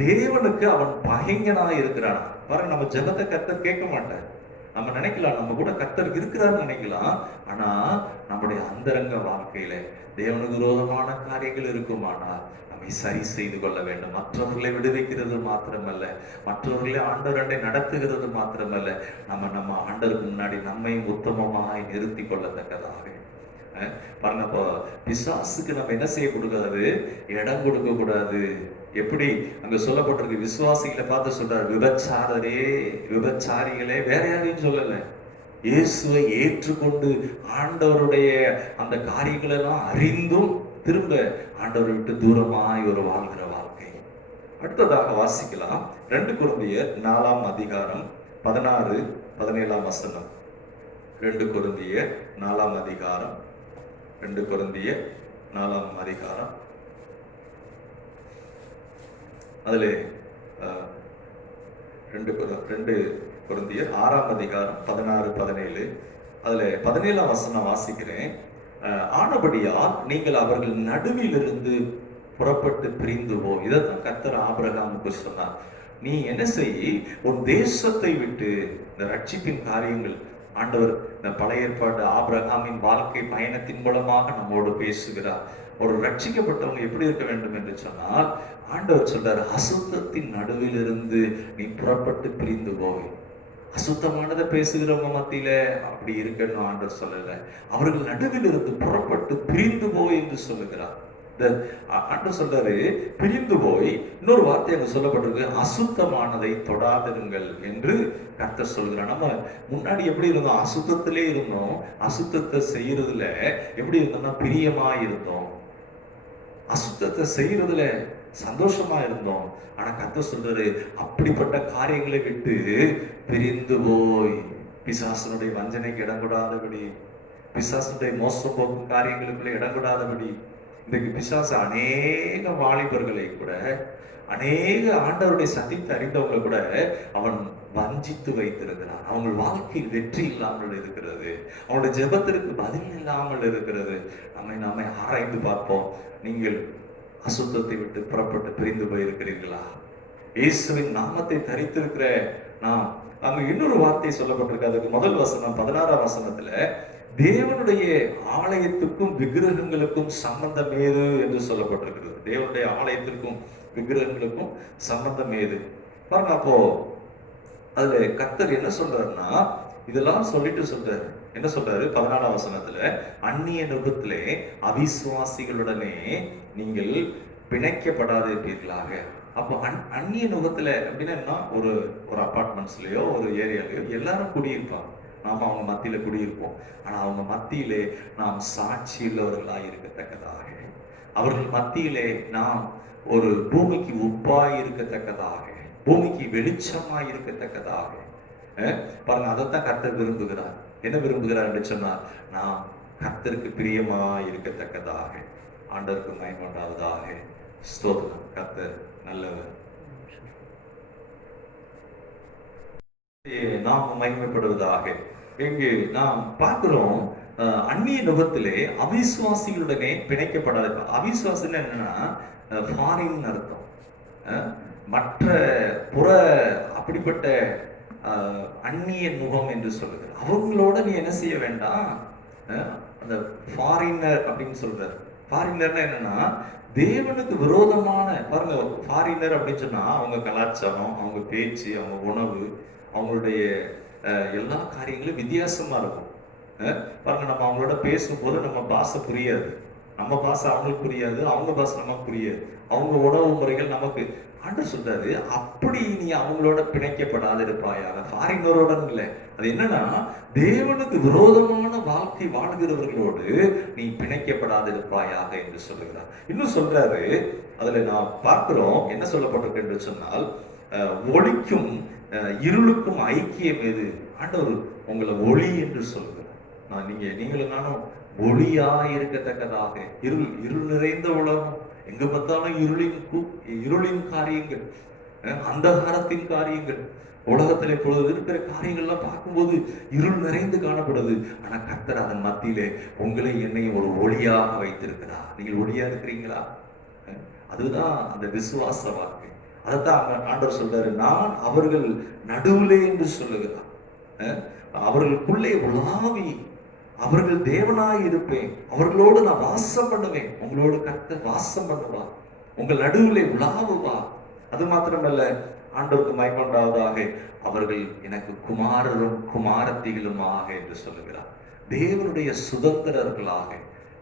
தேவனுக்கு அவன் பகைஞனாய் இருக்கிறான். பாருங்க, நம்ம ஜெபத்தை கர்த்தர் கேட்க மாட்டார். நம்ம நினைக்கலாம் நம்ம கூட கர்த்தர் இருக்கிறார்னு நினைக்கலாம். ஆனா நம்முடைய அந்தரங்க வாழ்க்கையில தேவனுக்கு விரோதமான காரியங்கள் இருக்குமானால் நம்மை சரி செய்து கொள்ள வேண்டும். மற்றவர்களை விடுவிக்கிறது மாத்திரமல்ல, மற்றவர்களை ஆண்டவரை நடத்துகிறது மாத்திரமல்ல, நம்ம ஆண்டவருக்கு முன்னாடி நம்மையும் உத்தமமாய் நிறுத்தி கொள்ளத்தக்கதாக. பாருங்க, இப்போ பிசாசுக்கு நம்ம என்ன செய்ய கூடாது? இடம் கொடுக்க கூடாது. எப்படி அங்க சொல்லப்பட்டிருக்கு? விசுவாசிகளை பார்த்து சொல்றாரு, விபச்சாரிகளே. வேற யாரையும் சொல்லல, இயேசுவை ஏற்றுக்கொண்டு ஆண்டவருடைய அந்த காரியங்கள் எல்லாம் அறிந்தும் திரும்ப ஆண்டவரை விட்டு தூரமாய் ஒரு வாழ்கிற வாழ்க்கை. அடுத்ததாக வாசிக்கலாம், 2 கொரிந்தியர் 4ஆம் அதிகாரம் 16, 17ஆம் வசனம். 2 கொரிந்தியர் 4ஆம் அதிகாரம், 2 கொரிந்தியர் 4ஆம் அதிகாரம், அதுல 2 கொரிந்தியர் 6ஆம் அதிகாரம் 16, 17. அதுல 17ஆம் வசனம் வாசிக்கிறேன். ஆனபடியால் நீங்கள் அவர்கள் நடுவில் இருந்து புறப்பட்டு பிரிந்து போ. இதைத்தான் கர்த்தர் ஆபிரகாமுக்கு சொன்னார். நீ என்ன செய், உன் தேசத்தை விட்டு. இந்த ரட்சிப்பின் காரியங்கள் ஆண்டவர் இந்த பழைய ஏற்பாடு ஆபிரகாமின் வாழ்க்கை பயணத்தின் மூலமாக நம்மோடு பேசுகிறார். ஒரு ரட்சிக்கப்பட்டவங்க எப்படி இருக்க வேண்டும் என்று சொன்னால், ஆண்டவர் சொல்றார், அசுத்தத்தின் நடுவில் இருந்து நீ புறப்பட்டு பிரிந்து போய். அசுத்தமானதை பேசுகிறவங்க மத்தியில அப்படி இருக்கணும் ஆண்டவர் சொல்லல. அவர்கள் நடுவில் இருந்து புறப்பட்டு பிரிந்து போய் என்று சொல்லுகிறார். ஆண்டவர் சொல்றாரு பிரிந்து போய். இன்னொரு வார்த்தை அங்க சொல்லப்பட்டிருக்கு, அசுத்தமானதை தொடாதிருங்கள் என்று கர்த்தர் சொல்கிறார். நம்ம முன்னாடி எப்படி இருந்தோம்? அசுத்தத்திலே இருந்தோம். அசுத்தத்தை செய்யறதுல எப்படி இருந்தோம்னா பிரியமா இருந்தோம். அசுத்தத்தை செய்யறதுல சந்தோஷமா இருந்தோம். ஆனா கர்த்தர் சொல்றாரு, அப்படிப்பட்ட காரியங்களை விட்டு பிரிந்து போய். பிசாசனுடைய வஞ்சனைக்கு இடம் கொடாதபடி, பிசாசனுடைய மோசம் போக்கும் காரியங்களுக்குள்ள இடம் கொடாதபடி. இன்றைக்கு பிசாசு அநேக வாலிபர்களை கூட, அநேக ஆண்டவருடைய சத்தியத்தை அறிந்தவங்களை கூட அவன் வஞ்சித்து வைத்திருக்கிறான். அவங்க வாழ்க்கையில் வெற்றி இல்லாமல் இருக்கிறது. அவனுடைய ஜெபத்திற்கு பதில் இல்லாமல் இருக்கிறது. நாம ஆராய்ந்து பார்ப்போம். நீங்கள் அசுத்தத்தை விட்டு புறப்பட்டு பிரிந்து போயிருக்கிறீர்களா? இயேசுவின் நாமத்தை தரித்திருக்கிற நாம். அங்க இன்னொரு வார்த்தை சொல்லப்பட்டிருக்கு. அதுக்கு முதல் வசனம் 16ஆம் வசனத்துல, தேவனுடைய ஆலயத்துக்கும் விக்கிரகங்களுக்கும் சம்பந்தம் ஏது என்று சொல்லப்பட்டிருக்கிறது. தேவனுடைய ஆலயத்திற்கும் விக்கிரகங்களுக்கும் சம்பந்தம் ஏது பாருங்க. அப்போ அதுல கர்த்தர் என்ன சொல்றாருன்னா, இதெல்லாம் சொல்லிட்டு சொல்றாரு. என்ன சொல்றாரு? 14ஆம் வசனத்துல, அந்நிய நுகத்திலே அவிசுவாசிகளுடனே நீங்கள் பிணைக்கப்படாதிருப்பீர்களாக. அப்போ அந்நிய நுகத்துல அப்படின்னா ஒரு அபார்ட்மெண்ட்ஸ்லயோ ஒரு ஏரியாலயோ எல்லாரும் குடியிருப்பாங்க. நாம அவங்க மத்தியில குடியிருப்போம். ஆனா அவங்க மத்தியிலே நாம் சாட்சி உள்ளவர்களாய் இருக்கத்தக்கதாக, அவர்கள் மத்தியிலே நாம் ஒரு பூமிக்கு உப்பாய் இருக்கத்தக்கதாக, பூமிக்கு வெளிச்சமாய் இருக்கத்தக்கதாக. பாருங்க, அதைத்தான் கர்த்தர் விரும்புகிறார். என்ன விரும்புகிறார் என்று சொன்னார், நாம் கர்த்தருக்கு பிரியமாய் இருக்கத்தக்கதாக. ஆண்டவருக்கு மகிமை உண்டாவதாக. ஸ்தோத்திரம். கர்த்தர் நல்லவர். நாம் மகிமைப்படுவதாக. இங்கு நாம் பார்க்கிறோம், அந்நிய நுகத்திலே அவிசுவாசிகளுடனே பிணைக்கப்படாத. அவிசுவாசின்னு என்னன்னா ஃபாரின் அர்த்தம். மற்ற புற அப்படிப்பட்ட அந்நிய நுகம் என்று சொல்லுது. அவங்களோட நீ என்ன செய்ய வேண்டாம். அந்த ஃபாரினர் அப்படின்னு சொல்றாரு. ஃபாரினர்னா என்னன்னா தேவனுக்கு விரோதமான. பாருங்க, ஃபாரினர் அப்படின்னு சொன்னா அவங்க கலாச்சாரம், அவங்க பேச்சு, அவங்க உணவு, அவங்களுடைய எல்லா காரியங்களும் வித்தியாசமா இருக்கும். பாருங்க, நம்ம அவங்களோட பேசும்போது நம்ம பாஷை புரியாது, நம்ம பாஷை அவங்களுக்கு புரியாது, அவங்க பாஷை நமக்கு புரியாது, அவங்க உணவு முறைகள் நமக்கு. ஆண்டவர் சொல்றாரு, அப்படி நீ அவங்களோட பிணைக்கப்படாத இருப்பாயாக. ஃபாரினரோட இல்லை, அது என்னன்னா தேவனுக்கு விரோதமான வாழ்க்கை வாழ்கிறவர்களோடு நீ பிணைக்கப்படாத இருப்பாயாக என்று சொல்லுகிறார். இன்னும் சொல்றாரு, அதுல நான் பார்க்கிறோம் என்ன சொல்லப்பட்டிருக்கு என்று சொன்னால், ஒளிக்கும் இருளுக்கும் ஐக்கியம் எது? ஆண்டவர் உங்களை ஒளி என்று சொல்கிறார். நீங்களும் நானும் ஒளியா இருக்கத்தக்கதாக. இருள் நிறைந்த உலகம், எங்க பார்த்தாலும் இருளின் காரியங்கள், அந்தகாரத்தின் காரியங்கள், உலகத்தில் இப்பொழுது இருக்கிற காரியங்கள்லாம் பார்க்கும்போது இருள் நிறைந்து காணப்படுது. ஆனா கர்த்தர் அதன் மத்தியிலே உங்களை என்னையும் ஒரு ஒளியாக வைத்திருக்கிறார். நீங்கள் ஒளியா இருக்கிறீங்களா? அதுதான் அந்த விசுவாச வார்த்தை. அதைத்தான் ஆண்டவர் சொல்றாரு, நான் அவர்கள் நடுவிலே என்று சொல்லுகிறார். அவர்களுக்குள்ளே உலாவி அவர்கள் தேவனாய் இருப்பேன், அவர்களோடு நான் வாசம் பண்ணுவேன். உங்களோடு கர்த்தர் வாசம் பண்ணுவா, உங்கள் நடுவிலே உலாவுவா. அது மாத்திரமல்ல, ஆண்டவருக்கு மகிமை உண்டாவதாக, அவர்கள் எனக்கு குமாரரும் குமாரத்திகளுமாக என்று சொல்லுகிறார். தேவனுடைய சுதந்திரர்களாக.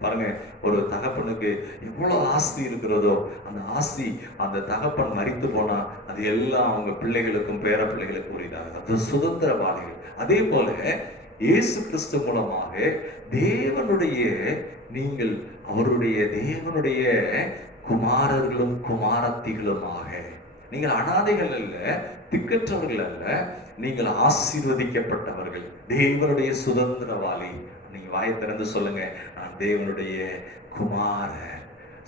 பாருங்க, ஒரு தகப்பனுக்கு எவ்வளவு ஆஸ்தி இருக்கிறதோ அந்த ஆஸ்தி அந்த தகப்பன் மரித்து போனா அது எல்லாம் அவங்க பிள்ளைகளுக்கும் பேர பிள்ளைகளுக்கும் உரியதாக. அது சுதந்திரவாதிகள். அதே போல இயேசு கிறிஸ்து மூலமாக நீங்கள் அவருடைய தேவனுடைய குமாரர்களும் குமாரத்திகளுமாக. நீங்கள் அனாதைகள் அல்ல, திக்கற்றவர்கள் அல்ல, நீங்கள் ஆசீர்வதிக்கப்பட்டவர்கள், தேவனுடைய சுதந்திரவாளி. நீங்க வாயை திறந்து சொல்லுங்க, நான் தேவனுடைய குமாரன்.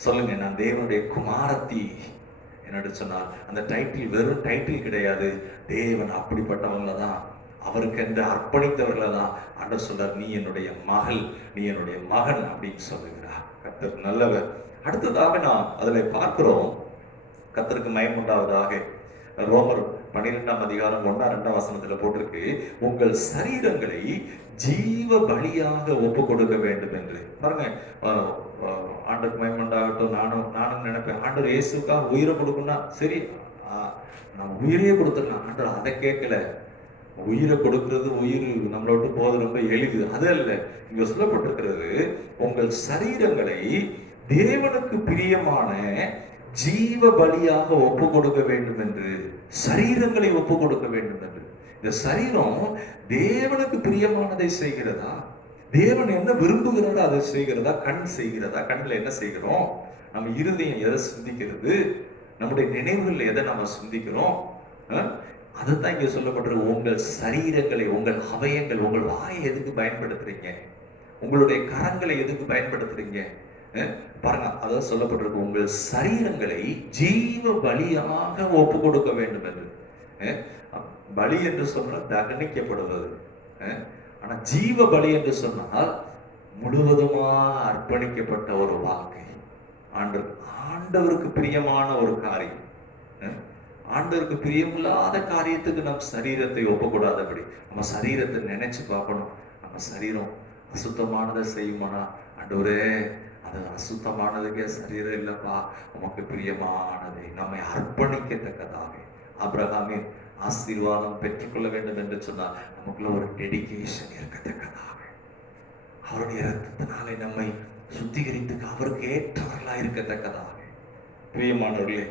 சொல்லுங்க, நான் தேவனுடைய குமாரத்தி. என்னோட சொன்னால் அந்த டைட்டில் வெறும் டைட்டில் கிடையாது. தேவன் அப்படிப்பட்டவங்கள தான், அவருக்கு என்று அர்ப்பணித்தவர்களை தான் ஆண்டவர் சொல்றார், நீ என்னுடைய மகள், நீ என்னுடைய மகன் அப்படின்னு சொல்லுகிறார். கர்த்தர் நல்லவர். அடுத்ததாக நாம் அதில் பார்க்கிறோம், கர்த்தருக்கு மகிமை உண்டாவதாக. ரோமர் 12ஆம் அதிகாரம் 1-2 வசனத்துல போட்டிருக்கு, உங்கள் சரீரங்களை ஜீவ பலியாக ஒப்பு கொடுக்க வேண்டும் என்று. பாருங்க, ஆண்டருக்கு மகிமை உண்டாகட்டும். நானும் நினைப்பேன், ஆண்டவர் இயேசுக்காக உயிரை கொடுக்கணும்னா சரி, நம்ம உயிரையே கொடுத்துடலாம். ஆண்டவர் அதை கேட்கல. உயிரை கொடுக்கிறது, உயிர் நம்மளை விட்டு போவது ரொம்ப எளிது, அது அல்ல. இங்க சொல்லப்பட்டிருக்கிறது, உங்கள் சரீரங்களை தேவனுக்கு பிரியமான ஜீவ பலியாக ஒப்பு கொடுக்க வேண்டும் என்று. சரீரங்களை ஒப்பு கொடுக்க வேண்டும் என்று. இந்த சரீரம் தேவனுக்கு பிரியமானதை செய்கிறதா? தேவன் என்ன விரும்புகிறாரோ அதை செய்கிறதா? கண் செய்கிறதா? கண்ணில் என்ன செய்கிறோம்? நம்ம இருதயம் எதை சிந்திக்கிறது? நம்முடைய நினைவுகள் எதை நம்ம சிந்திக்கிறோம்? அதுதான் இங்க சொல்லப்பட்டிருக்கு. உங்கள் சரீரங்களை, உங்கள் அவயங்கள், உங்கள் வாயை எதுக்கு பயன்படுத்துறீங்க? உங்களுடைய கரங்களை எதுக்கு பயன்படுத்துறீங்க? பாருங்க, அதாவது சொல்லப்பட்டிருக்கு, உங்கள் சரீரங்களை ஜீவ பலியாக ஒப்பு கொடுக்க வேண்டும் என்று. பலி என்று சொன்னால் தகனிக்கப்படுவது. ஆனா ஜீவ பலி என்று சொன்னால் முழுவதுமாக அர்ப்பணிக்கப்பட்ட ஒரு வாழ்க்கை. ஆண்டவருக்கு பிரியமான ஒரு காரியம். ஆண்டவருக்கு பிரியமில்லாத காரியத்துக்கு நம் சரீரத்தை ஒப்பக்கூடாதபடி நம்ம சரீரத்தை நினைச்சு பார்க்கணும். நம்ம சரீரம் அசுத்தமானதை செய்யுமானா, ஆண்டவரே அது அசுத்தமானதுக்கே சரீரம் இல்லப்பா, உமக்கு பிரியமானதை நம்மை அர்ப்பணிக்கத்தக்கதாக. ஆபிரகாமின் ஆசீர்வாதம் பெற்றுக்கொள்ள வேண்டும் என்று சொன்னால் நமக்குள்ள ஒரு டெடிகேஷன் இருக்கத்தக்கதாக, அவருடைய இரத்தத்தினாலே நம்மை சுத்திகரித்துக்கு அவருக்கு ஏற்றவர்களா இருக்கத்தக்கதாக. பிரியமானவர்களே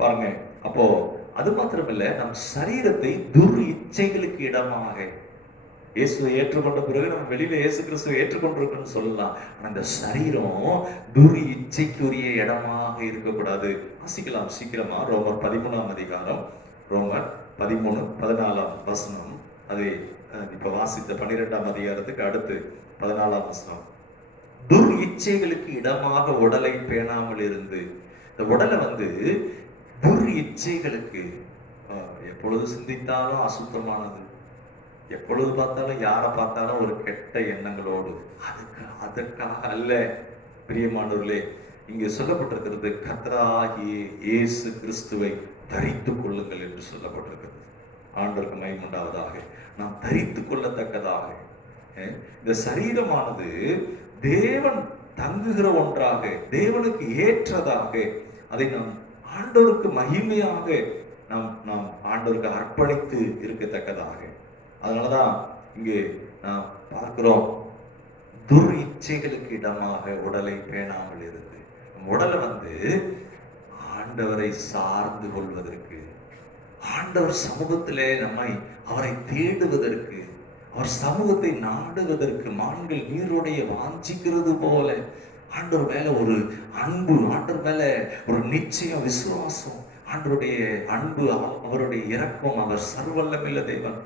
பாருங்க, அப்போ அது மாத்திரமில்ல, நம் சரீரத்தை துர் இச்சைகளுக்கு இடமாக. இயேசுவை ஏற்றுக்கொண்ட பிறகு நம்ம வெளியில இயேசு கிறிஸ்துவை ஏற்றுக்கொண்டிருக்கோம்னு சொல்லலாம். ஆனா இந்த சரீரம் துர் இச்சைக்குரிய இடமாக இருக்கக்கூடாது. வாசிக்கலாம் சீக்கிரமா. ரோமர் 13ஆம் அதிகாரம், ரோமர் 13-14 வசனம். அது இப்ப வாசித்த 12ஆம் அதிகாரத்துக்கு அடுத்து 14ஆம் வசனம். துர் இச்சைகளுக்கு இடமாக உடலை பேணாமல் இருந்து. இந்த உடலை துர் இச்சைகளுக்கு, எப்பொழுது சிந்தித்தாலும் அசுத்தமானது, எப்பொழுது பார்த்தாலும் யாரை பார்த்தாலும் ஒரு கெட்ட எண்ணங்களோடு, அதற்காக அல்ல. பிரியமானவர்களே, இங்கே சொல்லப்பட்டிருக்கிறது, கர்த்தராகிய இயேசு கிறிஸ்துவை தரித்துக் கொள்ளுங்கள் என்று சொல்லப்பட்டிருக்கிறது. ஆண்டவருக்கு மகிமை உண்டாவதாக. நாம் தரித்துக் கொள்ளத்தக்கதாக இந்த சரீரமானது தேவன் தங்குகிற ஒன்றாக, தேவனுக்கு ஏற்றதாக, அதை நாம் ஆண்டவருக்கு மகிமையாக நாம் ஆண்டவருக்கு அர்ப்பணித்து இருக்கத்தக்கதாக. அதனாலதான் இங்கே நாம் பார்க்கிறோம், துர் இச்சைகளுக்கு இடமாக உடலை பேணாமல் இருந்து. உடலை ஆண்டவரை சார்ந்து கொள்வதற்கு, ஆண்டவர் சமூகத்திலே நம்மை அவரை தேடுவதற்கு, அவர் சமூகத்தை நாடுவதற்கு, மான்கள் நீரோடைய வாஞ்சிக்கிறது போல ஆண்டவர் மேல ஒரு அன்பு, ஆண்டவர் மேல ஒரு நிச்சயம், விசுவாசம், ஆண்டவருடைய அன்பு, அவருடைய இரக்கம், அவர் சர்வல்லமில்ல தேவன்,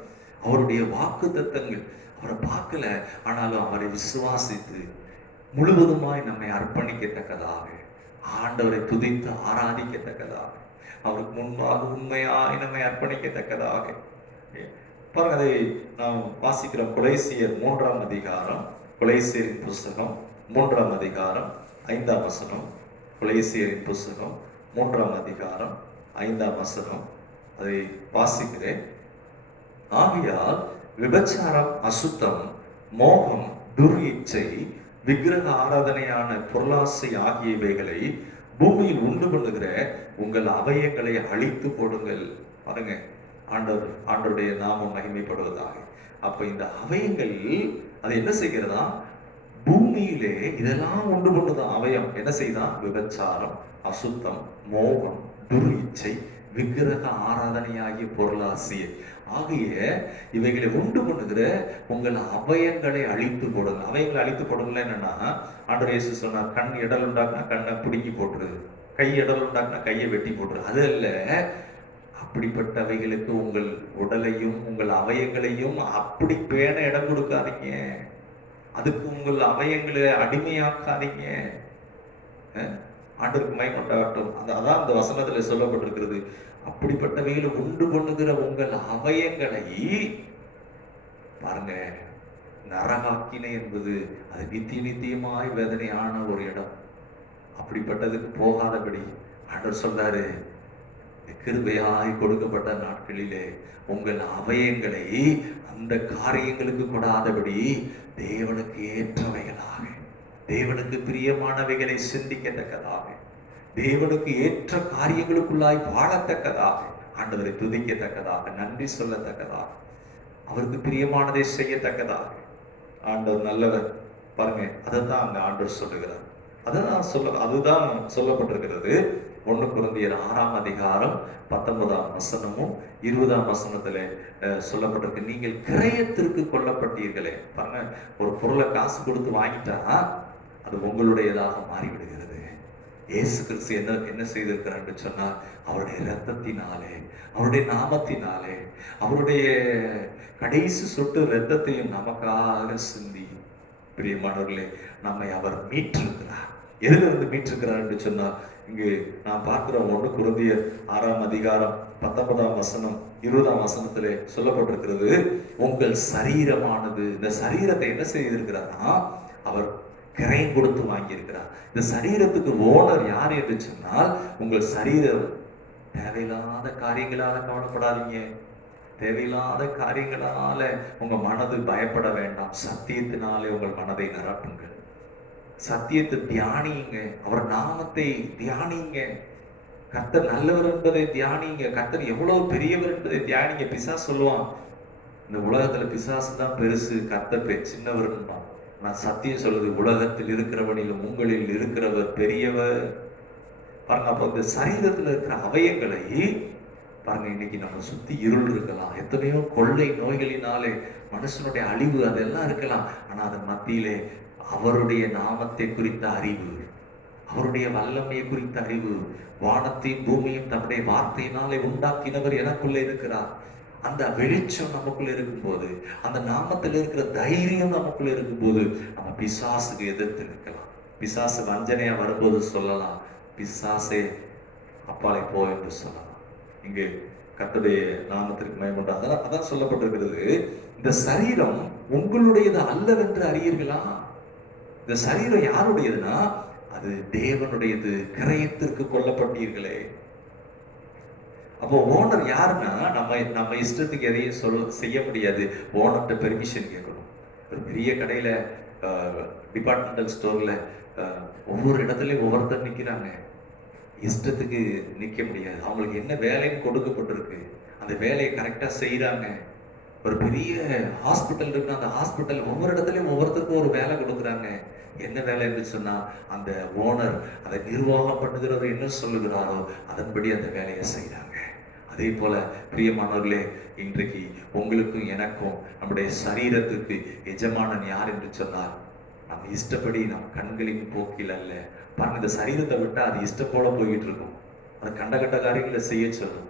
அவருடைய வாக்கு தத்தங்கள், அவரை பார்க்கல ஆனாலும் அவரை விசுவாசித்து முழுவதுமாய் நம்மை அர்ப்பணிக்கத்தக்கதாக, ஆண்டவரை துதித்து ஆராதிக்கத்தக்கதாக, அவருக்கு முன்பாக உண்மையாய் நம்மை அர்ப்பணிக்கத்தக்கதாக. பாருங்க, அதை நாம் வாசிக்கிறோம். கொலைசியர் 3ஆம் அதிகாரம், கொலைசியரின் புஸ்தகம் 3ஆம் அதிகாரம் 5ஆம் வசனம். கொலைசியரின் புஸ்தகம் 3ஆம் அதிகாரம் 5ஆம் வசனம். அதை வாசிக்கிறேன். ஆகையால் விபச்சாரம், அசுத்தம், மோகம், துர் இச்சை, விக்கிரக ஆராதனையான பொருளாசை ஆகியவைகளை பூமியில் உண்டு பண்ணுகிற உங்கள் அவயங்களை அழித்து போடுங்கள். பாருங்க, ஆண்டவருடைய நாமம் மகிமைப்படுவதாக. அப்ப இந்த அவயங்கள் அது என்ன செய்கிறதா? பூமியிலே இதெல்லாம் உண்டு பண்ணுதான். அவயம் என்ன செய்தான்? விபச்சாரம், அசுத்தம், மோகம், துர் இச்சை, விக்கிரக ஆராதனையாகிய பொருளாசை ஆகிய இவைகளை உண்டு பண்ணுகிற உங்கள் அவயங்களை அழித்து போடுங்க. அவயங்களை அழித்து போடுங்க என்னன்னா, ஆண்டவர் இயேசு சொன்னார், கண் இடல் உண்டாக்குனா கண்ணை பிடுங்கி போட்டுரு, கை இடல் உண்டாக்குனா கையை வெட்டி போட்டுரு. அது அல்ல, அப்படிப்பட்டவைகளுக்கு உங்கள் உடலையும் உங்கள் அவயங்களையும் அப்படி பேண இடம் கொடுக்காதீங்க. அதுக்கு உங்கள் அவயங்களை அடிமையாக்காதீங்க. ஆண்டவருக்கு மகிமை உண்டாகட்டும். அதான் அந்த வசனத்துல சொல்லப்பட்டிருக்கிறது. அப்படிப்பட்டவைகளை உண்டு பண்ணுகிற உங்கள் அவயங்களை பாருங்க, நரகாக்கினை என்பது அது நித்தியமாய் வேதனையான ஒரு இடம். அப்படிப்பட்டதுக்கு போகாதபடி ஆண்டவர் சொல்றாரு, கிருபையாய் கொடுக்கப்பட்ட நாட்களிலே உங்கள் அவயங்களை அந்த காரியங்களுக்கு கொடாதபடி தேவனுக்கு ஏற்றவைகளாக, தேவனுக்கு பிரியமானவைகளை சிந்திக்கத்தக்கதாக, தேவனுக்கு ஏற்ற காரியங்களுக்குள்ளாய் வாழத்தக்கதாக, ஆண்டவரை துதிக்கத்தக்கதாக, நன்றி சொல்லத்தக்கதாக, அவருக்கு பிரியமானதை செய்யத்தக்கதாக. ஆண்டவர் நல்லவர். பாருங்க, அதைத்தான் அங்க ஆண்டவர் சொல்லுகிறார். அதுதான் சொல்லப்பட்டிருக்கிறது. 1 கொரிந்தியர் 6ஆம் அதிகாரம் 19ஆம் வசனமும் 20ஆம் வசனத்துல சொல்லப்பட்டிருக்கு. நீங்கள் கிரயத்திற்கு கொல்லப்பட்டீர்களே. பாருங்க, ஒரு பொருளை காசு கொடுத்து வாங்கிட்டா அது உங்களுடையதாக மாறிவிடுகிறது. இயேசு கிறிஸ்து என்ன செய்திருக்கிறார் சொன்னால், அவருடைய இரத்தத்தினாலே, அவருடைய நாமத்தினாலே, அவருடைய கடைசி சொட்டு இரத்தத்தையும் நமக்காக சிந்தி, பிரியமானவர்களே, நம்மை அவர் மீட்டிருக்கிறார். எதுல இருந்து மீட்டிருக்கிறார் என்று சொன்னால், இங்கு நான் பார்க்கிறோம் 1 கொரிந்தியர் 6ஆம் அதிகாரம் 19ஆம் வசனம் 20ஆம் வசனத்திலே சொல்லப்பட்டிருக்கிறது. உங்கள் சரீரமானது, இந்த சரீரத்தை என்ன செய்திருக்கிறார்னா அவர் கிரயம் கொடுத்து வாங்கியிருக்கிறார். இந்த சரீரத்துக்கு ஓனர் யார் என்று சொன்னால், உங்கள் சரீரம். தேவையில்லாத காரியங்களால கவலைப்படாதீங்க. தேவையில்லாத காரியங்களால உங்க மனது பயப்பட வேண்டாம். சத்தியத்தினாலே உங்கள் மனதை நிரப்புங்கள். சத்தியத்தை தியானியுங்க, அவர் நாமத்தை தியானிங்க, கர்த்தர் நல்லவர் என்பதை தியானிங்க, கர்த்தர் எவ்வளவு பெரியவர் என்பதை தியானிங்க. பிசாசு சொல்லுவான், இந்த உலகத்துல பிசாசு தான் பெருசு, கர்த்தர் சின்னவர். நான் சத்தியம் சொல்லுது, உலகத்தில் இருக்கிறவனிலும் உங்களில் இருக்கிறவர் பெரியவர். பாருங்க, அப்ப இந்த சரீரத்துல இருக்கிற அவயங்களை பாருங்க, இன்னைக்கு நம்ம சுத்தி இருள் இருக்கலாம், எத்தனையோ கொள்ளை நோய்களினாலே மனுஷனுடைய அழிவு அதெல்லாம் இருக்கலாம். ஆனா அதன் மத்தியிலே அவருடைய நாமத்தை குறித்த அறிவு, அவருடைய வல்லமையை குறித்த அறிவு, வானத்தையும் பூமியும் தன்னுடைய வார்த்தையினாலே உண்டாக்கினவர் எனக்குள்ள இருக்கிறார். அந்த வெளிச்சம் நமக்குள்ள இருக்கும்போது, அந்த நாமத்தில் இருக்கிற தைரியம் நமக்குள்ள இருக்கும்போது, நம்ம பிசாசுக்கு எதிர்த்து நிற்கலாம். பிசாசு வஞ்சனையா வரும்போது சொல்லலாம், பிசாசே அப்பாலை போ என்று சொல்லலாம். இங்கு கர்த்தருடைய நாமத்திற்கு மகிமை. அதான் சொல்லப்பட்டிருக்கிறது, இந்த சரீரம் உங்களுடையது அல்லவென்று அறியீர்களா? இந்த சரீரம் யாருடையதுன்னா அது தேவனுடையது. கிரயத்திற்கு கொல்லப்பட்டீர்களே. அப்போ ஓனர் யாருன்னா, நம்ம இஷ்டத்துக்கு எதையும் செய்ய முடியாது. ஓனர்கிட்ட பெர்மிஷன் கேட்கணும். ஒரு பெரிய கடையில, டிபார்ட்மெண்டல் ஸ்டோர்ல ஒவ்வொரு இடத்துலயும் ஒவ்வொருத்தர் நிக்கிறாங்க. இஷ்டத்துக்கு நிக்க முடியாது. அவங்களுக்கு என்ன வேலைன்னு கொடுக்கப்பட்டிருக்கு, அந்த வேலையை கரெக்டா செய்யறாங்க. ஒரு பெரிய ஹாஸ்பிட்டல் இருக்கு, அந்த ஹாஸ்பிட்டல் ஒவ்வொரு இடத்துலயும் ஒவ்வொருத்தருக்கும் ஒரு வேலை கொடுக்குறாங்க. என்ன வேலை என்று சொன்னா, அந்த ஓனர், அதை நிர்வாகம் பண்ணுகிறவர் என்ன சொல்லுகிறாரோ அதன்படி அந்த வேலையை செய்யறாங்க. அதே போல பிரியமானவர்களே, இன்றைக்கு உங்களுக்கும் எனக்கும் நம்முடைய சரீரத்துக்கு எஜமானன் யார் என்று சொன்னார், நம்ம இஷ்டப்படி நம் கண்களின் போக்கில் அல்ல. பாருங்க, இந்த சரீரத்தை விட்டா அது இஷ்டம் போல போய்கிட்டு இருக்கும். அது கண்ட கண்ட காரியங்களை செய்ய சொல்லும்,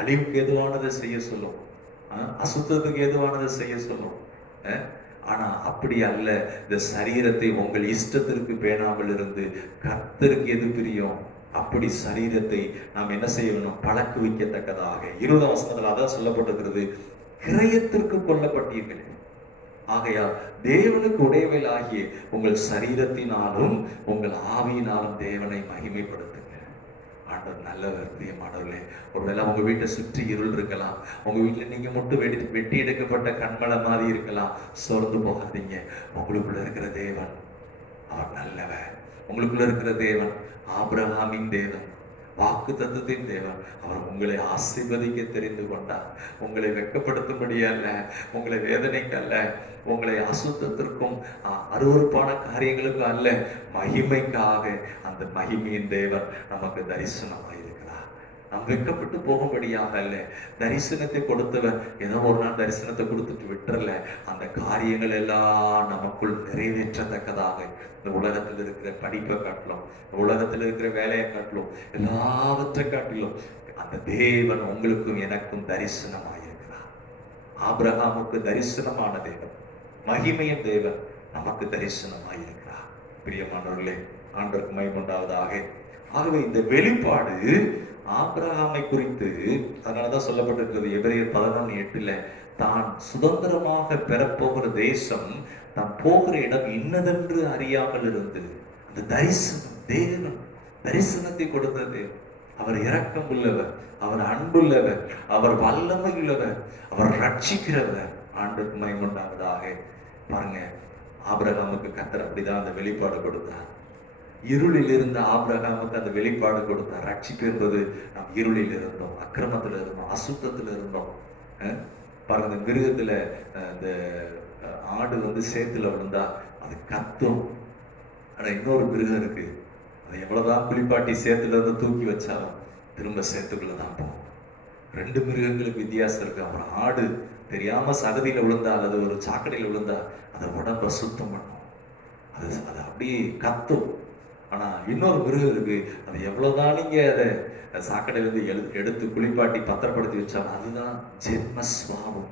அழிவுக்கு எதுவானதை செய்ய சொல்லும், அசுத்தத்துக்கு எதுவானதை செய்ய சொல்லும். ஆனா அப்படி அல்ல. இந்த சரீரத்தை உங்கள் இஷ்டத்திற்கு பேணாமல் இருந்து கர்த்தருக்கு எது பிரியம் அப்படி சரீரத்தை நாம் என்ன செய்யணும், பழக்குவிக்கத்தக்கதாக. 20ஆம் வசனத்துல அதான் சொல்லப்பட்டிருக்கிறது, கிரயத்திற்கு கொல்லப்பட்டீர்கள். ஆகையால் தேவனுக்கு உடையவைகளாகிய உங்கள் சரீரத்தினாலும் உங்கள் ஆவியினாலும் தேவனை மகிமைப்படுத்துங்க. ஆண்டவர் நல்லவர். பிரியமானவர்களே, ஒருவேளை உங்க வீட்டை சுற்றி இருள் இருக்கலாம், உங்க வீட்டுல நீங்க மட்டும் வெட்டி எடுக்கப்பட்ட கண்மலை மாதிரி இருக்கலாம். சோர்ந்து போகாதீங்க. உங்களுக்குள்ள இருக்கிற தேவன் அவர் நல்லவர். உங்களுக்குள்ள இருக்கிற தேவன் ஆபிரகாமின் தேவன், வாக்கு தத்தத்தின் தேவன். அவர் உங்களை ஆசீர்வதிக்க தெரிந்து கொண்டார். உங்களை வெட்கப்படுத்தும்படி அல்ல, உங்களை வேதனைக்கு அல்ல, உங்களை அசுத்தத்திற்கும் அருவருப்பான காரியங்களுக்கும் அல்ல, மகிமைக்காக. அந்த மகிமையின் தேவன் நமக்கு தரிசனமாயிருக்கிறார். நாம் வெட்கப்பட்டு போகும்படியாக அல்ல. தரிசனத்தை கொடுத்தவர் ஏதோ ஒரு நாள் தரிசனத்தை கொடுத்துட்டு விட்டுறல. அந்த காரியங்கள் எல்லாம் நமக்குள் நிறைவேற்றத்தக்கதாக, இந்த உலகத்தில் இருக்கிற படிப்பை காட்டிலும், உலகத்தில் இருக்கிற வேலையை காட்டிலும், எல்லாவற்றை காட்டிலும் அந்த தேவன் உங்களுக்கும் எனக்கும் தரிசனமாயிருக்கிறார். ஆபிரகாமுக்கு தரிசனமான தேவன், மகிமையின் தேவன் நமக்கு தரிசனமாயிருக்கிறார். பிரியமானவர்களே, ஆண்டவருக்கு மகிமை உண்டாவதாக. ஆகவே இந்த வெளிப்பாடு ஆபிரகாமை குறித்து அதனாலதான் சொல்லப்பட்டிருக்கிறது. எபிரேயர் 11:8 தான் சுதந்திரமாக பெறப்போகிற தேசம், தான் போகிற இடம் இன்னதென்று அறியாமல் இருந்து, அந்த தரிசனம் தேவன் தரிசனத்தை கொடுத்த தேவன். அவர் இரக்கம் உள்ளவர், அவர் அன்புள்ளவர், அவர் வல்லமை உள்ளவர், அவர் ரட்சிக்கிறவர். ஆண்டுக்கு மகிமையுண்டாவதாக. பாருங்க, ஆபிரகாமுக்கு கர்த்தர் அப்படிதான் அந்த வெளிப்பாடு கொடுத்தார். இருளில் இருந்த ஆபிரகாமுக்கு அந்த வெளிப்பாடு கொடுத்தார். ரட்சிப்பு என்பது நாம் இருளில் இருந்தோம், அக்கிரமத்துல இருந்தோம், அசுத்தத்துல இருந்தோம். பாருங்க, மிருகத்துல இந்த ஆடு சேத்துல விழுந்தா அது கத்தும். ஆனா இன்னொரு மிருகம் இருக்கு, அது எவ்வளவுதான் குளிப்பாட்டி சேத்துல இருந்து தூக்கி வச்சாலும் திரும்ப சேத்துக்குள்ளதான் போகும். ரெண்டு மிருகங்களுக்கு வித்தியாசம் இருக்கு. அப்புறம் ஆடு தெரியாம சகதியில விழுந்தா அல்லது ஒரு சாக்கடையில விழுந்தா அதை உடம்ப சுத்தம் பண்ணும், அது அப்படியே கத்தும். ஆனா இன்னொரு மிருகம் இருக்கு, அது எவ்வளவுதான் நீங்க அதை சாக்கடையில இருந்து எடுத்து குளிப்பாட்டி பத்திரப்படுத்தி வச்சாலும் அதுதான் ஜென்ம சுவாபம்,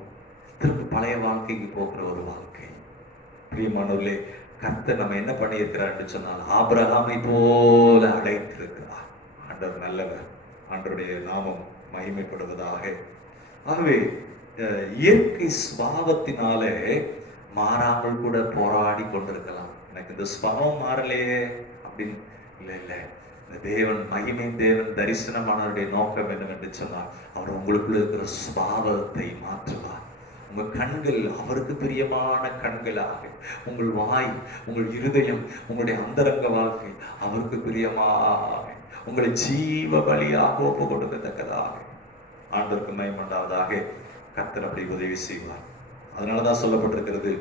திரும்ப பழைய வாழ்க்கைக்கு போகிற ஒரு வாழ்க்கை. பிரியமானவர்களே, கர்த்தர் நம்ம என்ன பண்ணியிருக்கிறார்னு சொன்னால் ஆபிரகாமை போல அழைத்திருக்கிறார். ஆண்டவர் நல்லவர், ஆண்டவருடைய நாமம் மகிமைப்படுவதாக. ஆகவே இயற்கை சுபாவத்தினாலே மாறாமல் கூட போராடி கொண்டிருக்கலாம். எனக்கு இந்த சுபாவம் மாறலையே அப்படின்னு இல்லை. இந்த தேவன், மகிமை தேவன், தரிசனமானவருடைய நோக்கம் என்னவென்று சொன்னால் அவர் உங்களுக்குள்ள இருக்கிற சுபாவத்தை மாற்றுவார். உங்க கண்கள் அவருக்கு பிரியமான கண்களாக, உங்கள் வாய், உங்கள் இருதயம், உங்களுடைய அந்தரங்க வாழ்க்கை அவருக்கு பிரியமாக, உங்களை ஜீவ பலியாக ஒப்பு கொடுக்கத்தக்கதாக ஆண்டவருக்கு மகிமையுண்டாவதாக. கர்த்தர் அப்படி உதவி செய்வார். அதனாலதான் சொல்லப்பட்டிருக்கிறது,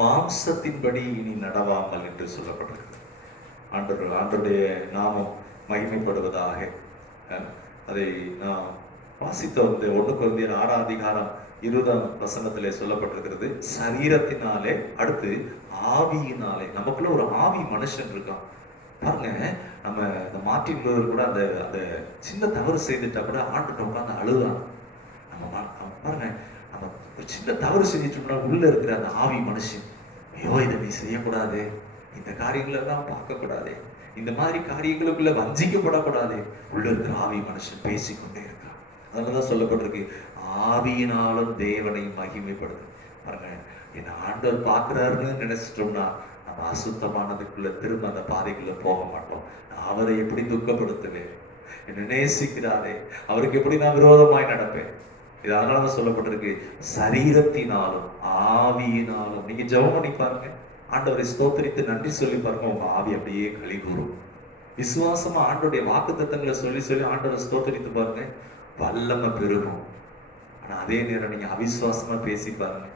மாம்சத்தின்படி இனி நடவாமல் என்று சொல்லப்பட்டிருக்கிறது. ஆண்டவருடைய நாமம் மகிமைப்படுவதாக. அதை நான் வாசித்த 1 கொரிந்தியர் 6ஆம் அதிகாரம் 20ஆம் வசனத்திலே சொல்லப்பட்டிருக்கிறது, சரீரத்தினாலே, அடுத்து ஆவியினாலே. நமக்குள்ள ஒரு ஆவி மனுஷன் இருக்கான். பாருங்க, நம்ம இந்த மார்ட்டின் லூதர் கூட அந்த சின்ன தவறு செய்துட்டா கூட ஆண்டுகிட்ட உட்காந்து அழுதான். நம்ம பாருங்க, நம்ம ஒரு சின்ன தவறு செஞ்சுட்டோம்னா உள்ள இருக்கிற அந்த ஆவி மனுஷன், ஐயோ இதை நீ செய்யக்கூடாது, இந்த காரியங்களை எல்லாம் பார்க்க கூடாது, இந்த மாதிரி காரியங்களுக்குள்ள வஞ்சிக்கப்படக்கூடாது, உள்ள இருக்கிற ஆவி மனுஷன் பேசிக்கொண்டே இருக்கான். அதனாலதான் சொல்லப்பட்டிருக்கு, ஆவியினாலும் தேவனை மகிமைப்படுது. பாருங்க, என்ன ஆண்டவர் பார்க்கிறாருன்னு நினைச்சிட்டோம்னா நம்ம அசுத்தமானதுக்குள்ள திரும்ப அந்த பாதைக்குள்ள போக மாட்டோம். அவரை எப்படி துக்கப்படுத்துவேன், என்ன நேசிக்கிறாரே, அவருக்கு எப்படி நான் விரோதமாய் நடப்பேன். இது அதனாலதான் சொல்லப்பட்டிருக்கு, சரீரத்தினாலும் ஆவியினாலும். நீங்க ஜெபம் பண்ணி பாருங்க, ஆண்டவரை ஸ்தோத்திரித்து நன்றி சொல்லி பாருங்க, உங்க ஆவி அப்படியே களி கூறும். விசுவாசமா ஆண்டோடைய வாக்கு தத்தங்களை சொல்லி சொல்லி ஆண்டவரை ஸ்தோத்திரித்து பாருங்க, வல்லமை பெருகும். ஆனா அதே நேரம் நீங்க அவிசுவாசமா பேசி பாருங்க,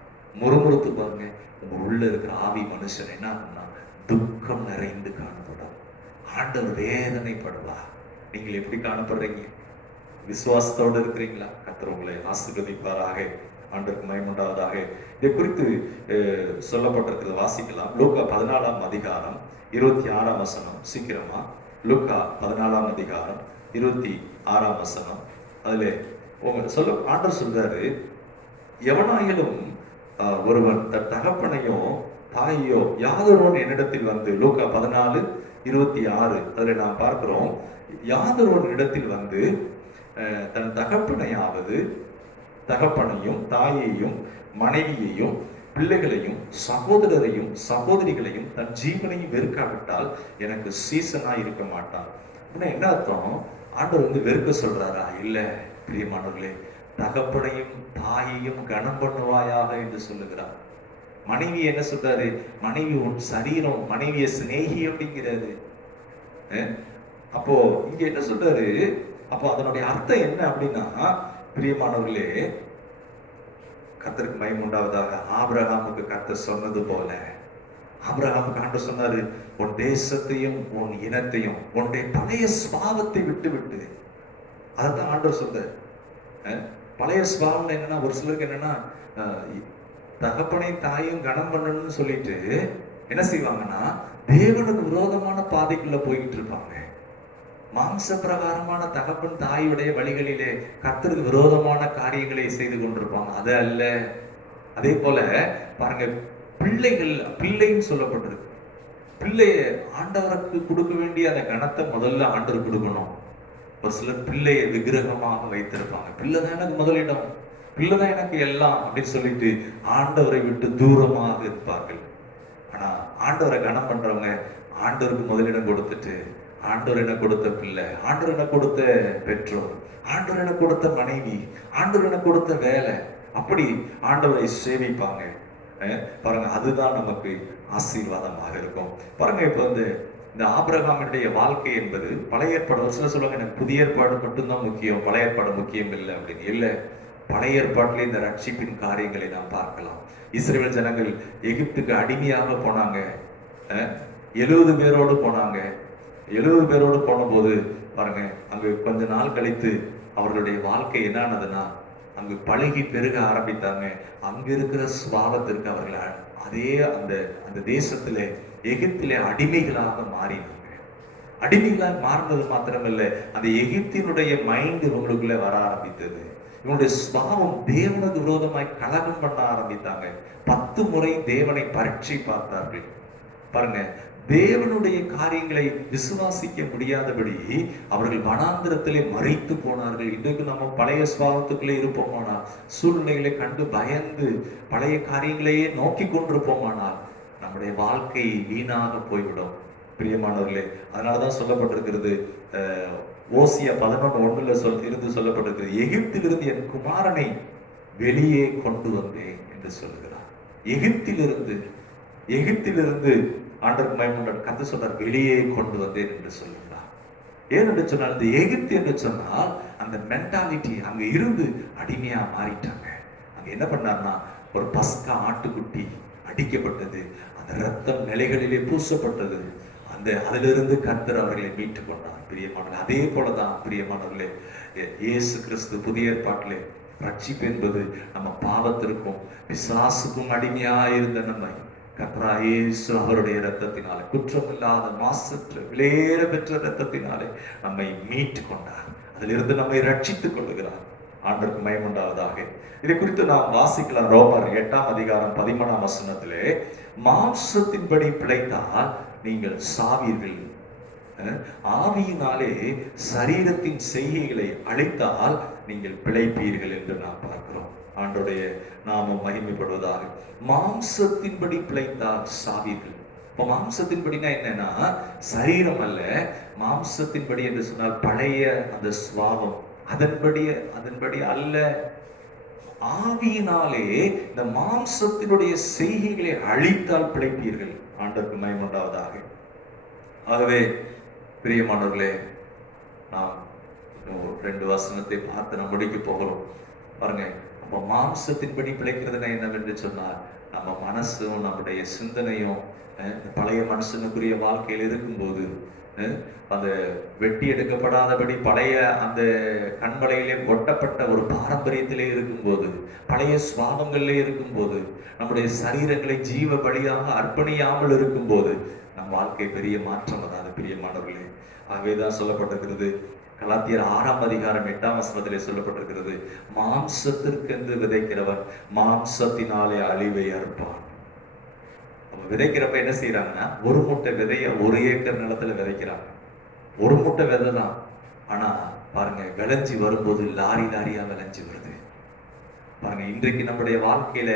முறுமுறுத்து பாருங்க, உங்க உள்ள இருக்கிற ஆவி மனுஷன் என்ன ஆகும்னா துக்கம் நிறைந்து காணப்படும். ஆண்டவர் வேதனைப்படுவா. நீங்கள் எப்படி காணப்படுறீங்க? விசுவாசத்தோடு இருக்கிறீங்களா? கர்த்தர் உங்களை ஆசீர்வதிப்பாராக. ஆண்டவருக்கு மகிமையுண்டாவதாக. இதை குறித்து சொல்லப்பட்டிருக்கிறது, வாசிக்கலாம். லூக்கா 14ஆம் அதிகாரம் 26ஆம் வசனம். சீக்கிரமா லூக்கா 14ஆம் அதிகாரம் 26ஆம் வசனம். அதுல ஆண்டவர் சொல்றாரு, எவனாயிலும் ஒருவன் தன் தகப்பனையோ தாயோ யாதொருவன் என்னிடத்தில் வந்து, லூக்கா 14:26 அதுல நாம் பார்க்கிறோம், யாதொருவன் இடத்தில் வந்து தன் தகப்பனையும் தாயையும் மனைவியையும் பிள்ளைகளையும் சகோதரரையும் சகோதரிகளையும் தன் ஜீவனையும் வெறுக்காவிட்டால் எனக்கு சீசனாய் இருக்க மாட்டான். என்ன அர்த்தம்? ஆண்டவர் வெறுக்க சொல்றாரா? இல்ல பிரியமானவர்களே, தகப்பனையும் தாயையும் கனம் பண்ணுவாயாக என்று சொல்லுகிறார். மனைவி என்ன சொல்றாரு? மனைவி உன் சரீரம், மனைவிய சிநேகி அப்படிங்கிறாரு. அப்போ இங்க என்ன சொல்றாரு? அப்போ அதனுடைய அர்த்தம் என்ன அப்படின்னா, பிரியமானவர்களே, கர்த்தருக்கு மகிமையுண்டாவதாக. ஆபிரகாமுக்கு கர்த்தர் சொன்னது போல, ஆபிரகாமுக்கு ஆண்டவர் சொன்னாரு, உன் தேசத்தையும் உன் இனத்தையும் உன்னுடைய பழைய சுபாவத்தை விட்டு விட்டு. அதான் ஆண்டவர் சொல்றாரு. பழைய சுபாவம் என்னன்னா, ஒரு சிலருக்கு என்னன்னா, தகப்பனையும் தாயும் கனம் பண்ணணும்னு சொல்லிட்டு என்ன செய்வாங்கன்னா, தேவனுக்கு விரோதமான பாதைக்குள்ள போய்கிட்டு இருப்பாங்க. மாம்ச பிரகாரமான தகப்பன் தாயுடைய வழிகளிலே கர்த்தருக்கு விரோதமான காரியங்களை செய்து கொண்டிருப்பாங்க. அது அல்ல. அதே போல பாருங்க, பிள்ளைன்னு சொல்லப்பட்டிருக்கு. பிள்ளைய ஆண்டவருக்கு கொடுக்க வேண்டிய அந்த கணத்தை முதல்ல ஆண்டவர் கொடுக்கணும். ஒரு சிலர் பிள்ளையை விக்கிரகமாக வைத்திருப்பாங்க. பிள்ளைதான் எனக்கு முதலிடம், பிள்ளைதான் எனக்கு எல்லாம் அப்படின்னு சொல்லிட்டு ஆண்டவரை விட்டு தூரமாக இருப்பார்கள். ஆனா ஆண்டவரை கனம் பண்றவங்க ஆண்டவருக்கு முதலிடம் கொடுத்துட்டு, ஆண்டவர் என கொடுத்த பிள்ளை, ஆண்டவர் என கொடுத்த பெற்றோர், ஆண்டவர் என கொடுத்த மனைவி, ஆண்டவர் என கொடுத்த வேலை, அப்படி ஆண்டவரை சேவிப்பாங்க. பாருங்க, அதுதான் நமக்கு ஆசீர்வாதமாக இருக்கும். பாருங்க, இப்ப இந்த ஆபிரகாமுடைய வாழ்க்கை என்பது பழைய ஏற்பாடு. சில சொல்லுவாங்க எனக்கு புதிய ஏற்பாடு மட்டும்தான் முக்கியம், பழைய ஏற்பாடு முக்கியம் இல்லை அப்படின்னு. இல்லை, பழைய ஏற்பாட்டிலே இந்த ரட்சிப்பின் காரியங்களை நாம் பார்க்கலாம். இஸ்ரவேல் ஜனங்கள் எகிப்துக்கு அடிமையாக போனாங்க. 70 பேரோடு போனாங்க. 70 பேரோடு போன போது பாருங்க, அங்கு கொஞ்ச நாள் கழித்து அவர்களுடைய வாழ்க்கை என்னானதுன்னா, அங்கு பழகி பெருக ஆரம்பித்தாங்க. அங்க இருக்கிற சுபாவத்திற்கு அவர்கள் அதே அந்த தேசத்திலே எகிப்திலே அடிமைகளாக மாறினாங்க. அடிமைகளாக மாறினது மாத்திரமல்ல, அந்த எகிப்தினுடைய மைண்ட் இவங்களுக்குள்ள வர ஆரம்பித்தது. இவனுடைய சுபாவம் தேவனுக்கு விரோதமாய் கலகம் பண்ண ஆரம்பித்தாங்க. 10 முறை தேவனை பரீட்சை பார்த்தார்கள். பாருங்க, தேவனுடைய காரியங்களை விசுவாசிக்க முடியாதபடி அவர்கள் வனாந்திரத்திலே மறித்து போனார்கள். இன்றைக்கு நம்ம பழைய சுபாவத்துக்குள்ளே இருப்போமானால், சூழ்நிலைகளை கண்டு பயந்து பழைய காரியங்களையே நோக்கி கொண்டிருப்போமானால் நம்முடைய வாழ்க்கை வீணாக போய்விடும். பிரியமானவர்களே, அதனாலதான் சொல்லப்பட்டிருக்கிறது, ஓசியா 11:1 இருந்து சொல்லப்பட்டிருக்கிறது, எகிப்திலிருந்து என் குமாரனை வெளியே கொண்டு வந்தேன் என்று சொல்லுகிறார். எகிப்திலிருந்து ஆண்டவர் மகிமையுடன் கர்த்த சொல்றார், வெளியே கொண்டு வந்தேன் என்று சொல்லுகிறார். ஏன் என்று சொன்னால், இந்த எகிப்து என்று சொன்னால் அந்த மென்டாலிட்டி அங்க இருந்து அடிமையா மாறிட்டாங்க. அங்க என்ன பண்ணார்னா, ஒரு பஸ்கா ஆட்டுக்குட்டி அடிக்கப்பட்டது, அந்த ரத்தம் நிலைகளிலே பூசப்பட்டது. அதிலிருந்து கர்த்தர் அவர்களை மீட்டு கொண்டார். பிரியமானவர்களே, அதே போலதான் பிரியமானவர்களே, இயேசு கிறிஸ்து புதிய ஏற்பாட்டிலே ரட்சிப்பு என்பது நம்ம பாவத்திற்கும் பிசாசுக்கும் அடிமையா இருந்த நம்மை கர்த்தராகிய இயேசு அவருடைய இரத்தத்தினாலே, குற்றமில்லாத மாசற்ற விலையேற பெற்ற இரத்தத்தினாலே நம்மை மீட்டு கொண்டார். அதிலிருந்து நம்மை ரட்சித்துக் கொள்ளுகிறார். ஆண்டவருக்கு மகிமை உண்டாவதாக. இதை குறித்து நாம் வாசிக்கலாம். ரோமர் 8:13 மாம்சத்தின்படி பிழைத்தால் நீங்கள் சாவீர்கள், ஆவியினாலே சரீரத்தின் செய்கைகளை அழைத்தால் நீங்கள் பிழைப்பீர்கள் என்று நாம் பார்க்கிறோம். ஆண்டோடைய நாமம் மகிமைப்படுவதாக. மாம்சத்தின்படி பிழைத்தால் சாவீர்கள். இப்போ மாம்சத்தின்படினா என்னன்னா, சரீரம் அல்ல. மாம்சத்தின்படி என்று சொன்னால் பழைய அந்த சுவாபம், அதன்படி அல்ல. ஆவியினாலே இந்த மாம்சத்தினுடைய செய்கைகளை அழித்தால் பிழைப்பீர்கள். ஆண்டவருக்கு மகிமை உண்டாவதாக. ஆகவே பிரியமானவர்களே, நாம் 2 வசனத்தை பார்த்து நம்ம முடிக்க போகிறோம். பாருங்க, அப்ப மாம்சத்தின்படி பிழைக்கிறதுனா என்னவென்று சொன்னால், நம்ம மனசும் நம்முடைய சிந்தனையும் பழைய மனுஷனுக்குரிய வாழ்க்கையில் இருக்கும்போது, அந்த வெட்டி எடுக்கப்படாதபடி பழைய அந்த கண்மலையிலே ஒட்டப்பட்ட ஒரு பாரம்பரியத்திலே இருக்கும்போது, பழைய சுவாபங்களிலே இருக்கும்போது, நம்முடைய சரீரங்களை ஜீவ பலியாக அர்ப்பணியாமல் இருக்கும்போது நம் வாழ்க்கை பெரிய மாற்றம் வராது. பிரியமானவர்களே, ஆகவேதான் சொல்லப்பட்டிருக்கிறது, கலாத்தியர் 6:8 சொல்லப்பட்டிருக்கிறது, மாம்சத்திற்கென்று விதைக்கிறவன் மாம்சத்தினாலே அழிவை அறுப்பான். விதைக்கிறப்ப என்ன செய்யறாங்கன்னா, ஒரு மூட்டை விதைய 1 ஏக்கர் நிலத்துல விதைக்கிறாங்க. ஒரு மூட்டை விதை தான். ஆனா பாருங்க, விளைஞ்சி வரும்போது லாரியா விளைஞ்சி வருது. பாருங்க, இன்றைக்கு நம்முடைய வாழ்க்கையில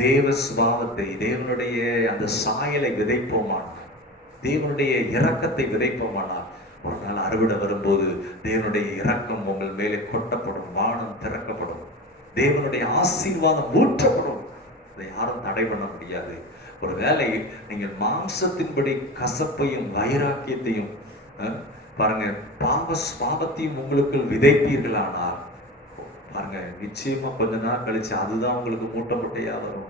தேவ சுபாவத்தை, தேவனுடைய அந்த சாயலை விதைப்போமானால், தேவனுடைய இரக்கத்தை விதைப்போமானால், ஒரு நாள் அறுவடை வரும்போது தேவனுடைய இரக்கம் உங்கள் மேலே கொட்டப்படும், வானம் திறக்கப்படும், தேவனுடைய ஆசீர்வாதம் ஊற்றப்படும். அதை யாரும் தடை பண்ண முடியாது. ஒரு வேளை நீங்கள் மாம்சத்தின்படி கசப்பையும் வைராக்கியத்தையும் பாருங்க, பாவ சுபாவத்தையும் உங்களுக்கு விதைப்பீர்களானால், பாருங்க, நிச்சயமா கொஞ்ச நாள் கழிச்சு அதுதான் உங்களுக்கு மூட்டையா வரும்.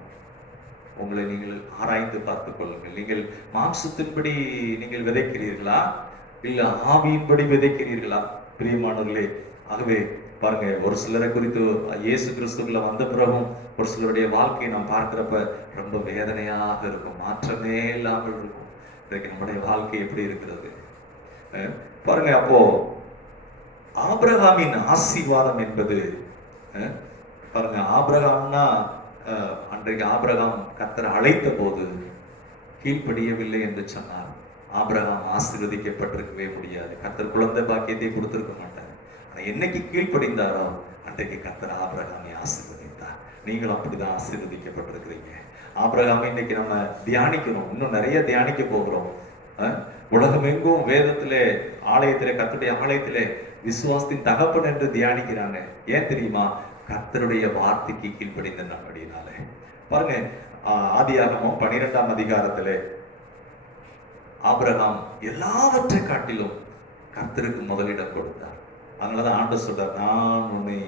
உங்களை நீங்கள் ஆராய்ந்து பார்த்துக் கொள்ளுங்கள். நீங்கள் மாம்சத்தின்படி நீங்கள் விதைக்கிறீர்களா, இல்ல ஆவியின்படி விதைக்கிறீர்களா? பிரியமானவர்களே, ஆகவே பாருங்க, ஒரு சிலரை குறித்து இயேசு கிறிஸ்துக்குள்ள வந்த பிறகும் ஒரு சிலருடைய வாழ்க்கையை நாம் பார்க்கிறப்ப ரொம்ப வேதனையாக இருக்கும், மாற்றமே இல்லாமல் இருக்கும். இன்றைக்கு நம்முடைய வாழ்க்கை எப்படி இருக்கிறது பாருங்க. அப்போ ஆபிரகாமின் ஆசீர்வாதம் என்பது பாருங்க, ஆபிரகாம்னா அன்றைக்கு ஆபிரகாம் கர்த்தர் அழைத்த போது கீழ்ப்படியவில்லை என்று சொன்னார், ஆபிரகாம் ஆசீர்வதிக்கப்பட்டிருக்கவே முடியாது. கர்த்தர் குழந்தை பாக்கியத்தை கொடுத்திருக்க மாட்டார். ஆனா என்னைக்கு கீழ்ப்படிந்தாரோ அன்றைக்கு கர்த்தர் ஆபிரகாமை ஆசீர்வதித்தார். நீங்களும் அப்படிதான் ஆசீர்வதிக்கப்பட்டிருக்கிறீங்க. ஆபிரகாமை இன்னைக்கு நம்ம தியானிக்கணும், இன்னும் நிறைய தியானிக்க போகிறோம். உலகம் எங்கும் வேதத்திலே, ஆலயத்திலே, கர்த்தருடைய ஆலயத்திலே விசுவாசத்தின் தகப்பன் என்று தியானிக்கிறாங்க. ஏன் தெரியுமா? கர்த்தருடைய வார்த்தைக்கு கீழ்ப்படிந்த அப்படின்னாலே. பாருங்க, ஆதியாகமம் 12ஆம் அதிகாரத்திலே ஆபிரகாம் எல்லாவற்றை காட்டிலும் கர்த்தருக்கு முதலிடம் கொடுத்தார். அதனாலதான் ஆண்டவர் சொல்றார், நான் உன்னை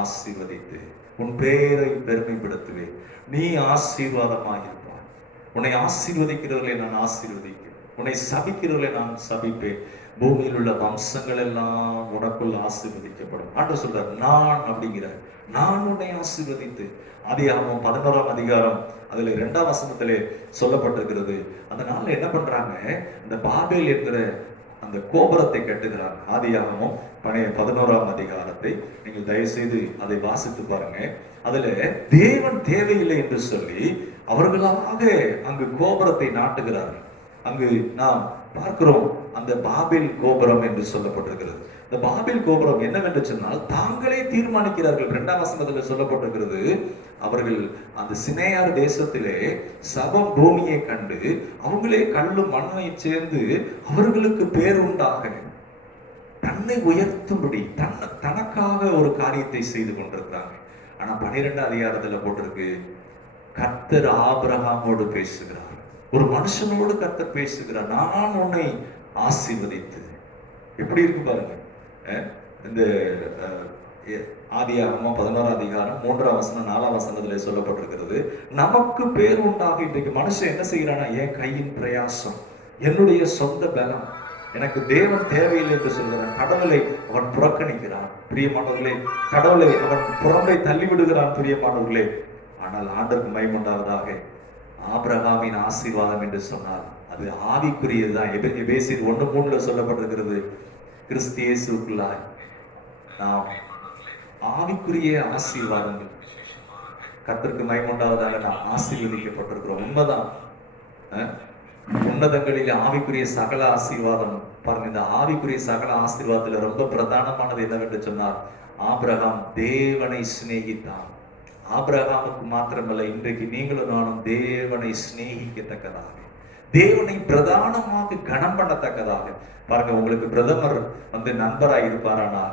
ஆசீர்வதித்து உன் பேரை பெருமைப்படுத்துவேன், நீ ஆசீர்வாதமாக இருப்பாய். உன்னை ஆசீர்வதிக்கிறவர்களை நான் ஆசீர்வதிக்கிறேன், உன்னை சபிக்கிறவர்களை நான் சபிப்பேன், பூமியில் உள்ள வம்சங்கள் எல்லாம் உனக்குள் ஆசீர்வதிக்கப்படும். ஆண்டவர் சொல்றார், நான் அப்படிங்கிற நான் உன்னை ஆசீர்வதித்து. ஆதியாகமம் 11ஆம் அதிகாரம் அதுல 2ஆம் வசனத்திலே சொல்லப்பட்டிருக்கிறது. அந்த நாள்ல என்ன பண்றாங்க, இந்த பாபேல் என்கிற அந்த கோபுரத்தை கட்டுகிறாங்க. ஆதியாகமம் 11ஆம் அதிகாரத்தை நீங்கள் தயவு செய்து அதை வாசித்து பாருங்க. அதுல தேவன் தேவையில்லை என்று சொல்லி அவர்களாக அங்கு கோபுரத்தை நாட்டுகிறார்கள். அங்கு நாம் பார்க்கிறோம், அந்த பாபேல் கோபுரம் என்று சொல்லப்பட்டிருக்கிறது. இந்த பாபேல் கோபுரம் என்னவென்று சொன்னால் தாங்களே தீர்மானிக்கிறார்கள். 2ஆம் வசனத்தில் சொல்லப்பட்டிருக்கிறது, அவர்கள் அந்த சினேயார் தேசத்திலே சபம் பூமியை கண்டு அவங்களே கல்லும் மண்ணை சேர்ந்து அவர்களுக்கு பேர் உண்டாக தன்னை உயர்த்தும்படி தனக்காக ஒரு காரியத்தை செய்து கொண்டிருக்கிறாங்க. ஆனா 12ஆம் அதிகாரத்துல போட்டிருக்கு, கர்த்தர் ஆபிரகாமோடு பேசுகிறார், ஒரு மனுஷனோடு கர்த்தர் பேசுகிறார், நான் உன்னை ஆசீர்வதித்து. எப்படி இருக்கு பாருங்க. இந்த ஆதியாகமம் 11ஆம் அதிகாரம் 3ஆம் வசனம் 4ஆம் வசனத்துல சொல்லப்பட்டிருக்கிறது, நமக்கு பேர் உண்டாக. இன்றைக்கு மனுஷன் என்ன செய்யறானா, என் கையின் பிரயாசம், என்னுடைய சொந்த பலம், எனக்கு தேவன் தேவையில்லை என்று சொல்கிறான். கடவுளை அவன் புறக்கணிக்கிறான். பிரியமானவர்களே, கடவுளை அவன் புறம்பை தள்ளிவிடுகிறான். பிரியமானவர்களே, ஆனால் ஆண்டவருக்கு மகிமையுண்டாவதாக, ஆபிரகாமின் ஆசீர்வாதம் என்று சொன்னால் அது ஆவிக்குரியதுதான். எபேசியர் 1:3 சொல்லப்பட்டிருக்கிறது, கிறிஸ்து இயேசுவுக்குள்ளாய் நாம் ஆவிக்குரிய ஆசீர்வாதங்கள். கர்த்தருக்கு மகிமையுண்டாவதாக நாம் ஆசீர்வதிக்கப்பட்டிருக்கிறோம். உண்மைதான். உன்னதங்களில் ஆவிக்குரிய சகல ஆசீர்வாதம். பாருங்க, இந்த ஆவிக்குரிய சகல ஆசீர்வாதத்துல ரொம்ப பிரதானமானது என்னவென்று சொன்னார், ஆபிரகாம் தேவனை சிநேகித்தான். ஆபிரகாமுக்கு மாத்திரமல்ல, இன்றைக்கு நீங்களும் நானும் தேவனை சிநேகிக்கத்தக்கதாக, தேவனை பிரதானமாக கனம் பண்ணத்தக்கதாக. பாருங்க, உங்களுக்கு பிரதமர் நண்பராக இருப்பாரானா,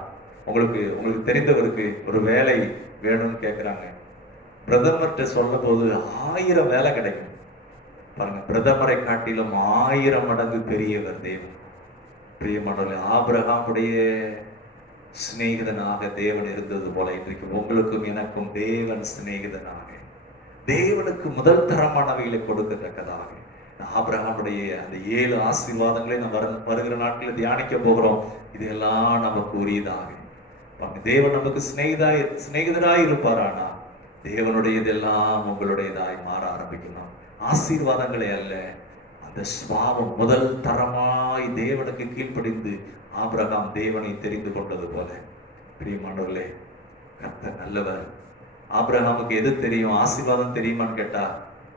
உங்களுக்கு தெரிந்தவருக்கு ஒரு வேலை வேணும்னு கேட்கிறாங்க, பிரதமர்கிட்ட சொல்லும் போது 1000 வேலை கிடைக்கும். பாருங்க, பிரதமரை காட்டிலும் 1000 மடங்கு பெரியவர் தேவன். பிரியமானவர்களே, ஆபிரகாமுடைய சிநேகிதனாக தேவன் இருந்தது போல இன்றைக்கு உங்களுக்கும் எனக்கும் தேவன் சிநேகிதனாக, தேவனுக்கு முதல் தரமானவைகளை கொடுக்கத்தக்கதாக ஆபிரகாமுடைய அந்த 7 ஆசீர்வாதங்களை நம்ம வருகிற நாட்களில் தியானிக்க போகிறோம். இதெல்லாம் நமக்கு உரியதாக. தேவன் நமக்கு சிநேகிதராய் இருப்பாரானா தேவனுடையதெல்லாம் உங்களுடையதாய் மாற ஆரம்பிக்கணும். ஆசீர்வாதங்களே அல்ல, அந்த சுவாபம் முதல் தரமாய் தேவனுக்கு கீழ்ப்படிந்து ஆபிரகாம் தேவனை தெரிந்து கொண்டது போல. பிரியமானவர்களே, கர்த்தர் நல்லவர். ஆபிரகாமுக்கு எது தெரியும்? ஆசீர்வாதம் தெரியுமான்னு கேட்டா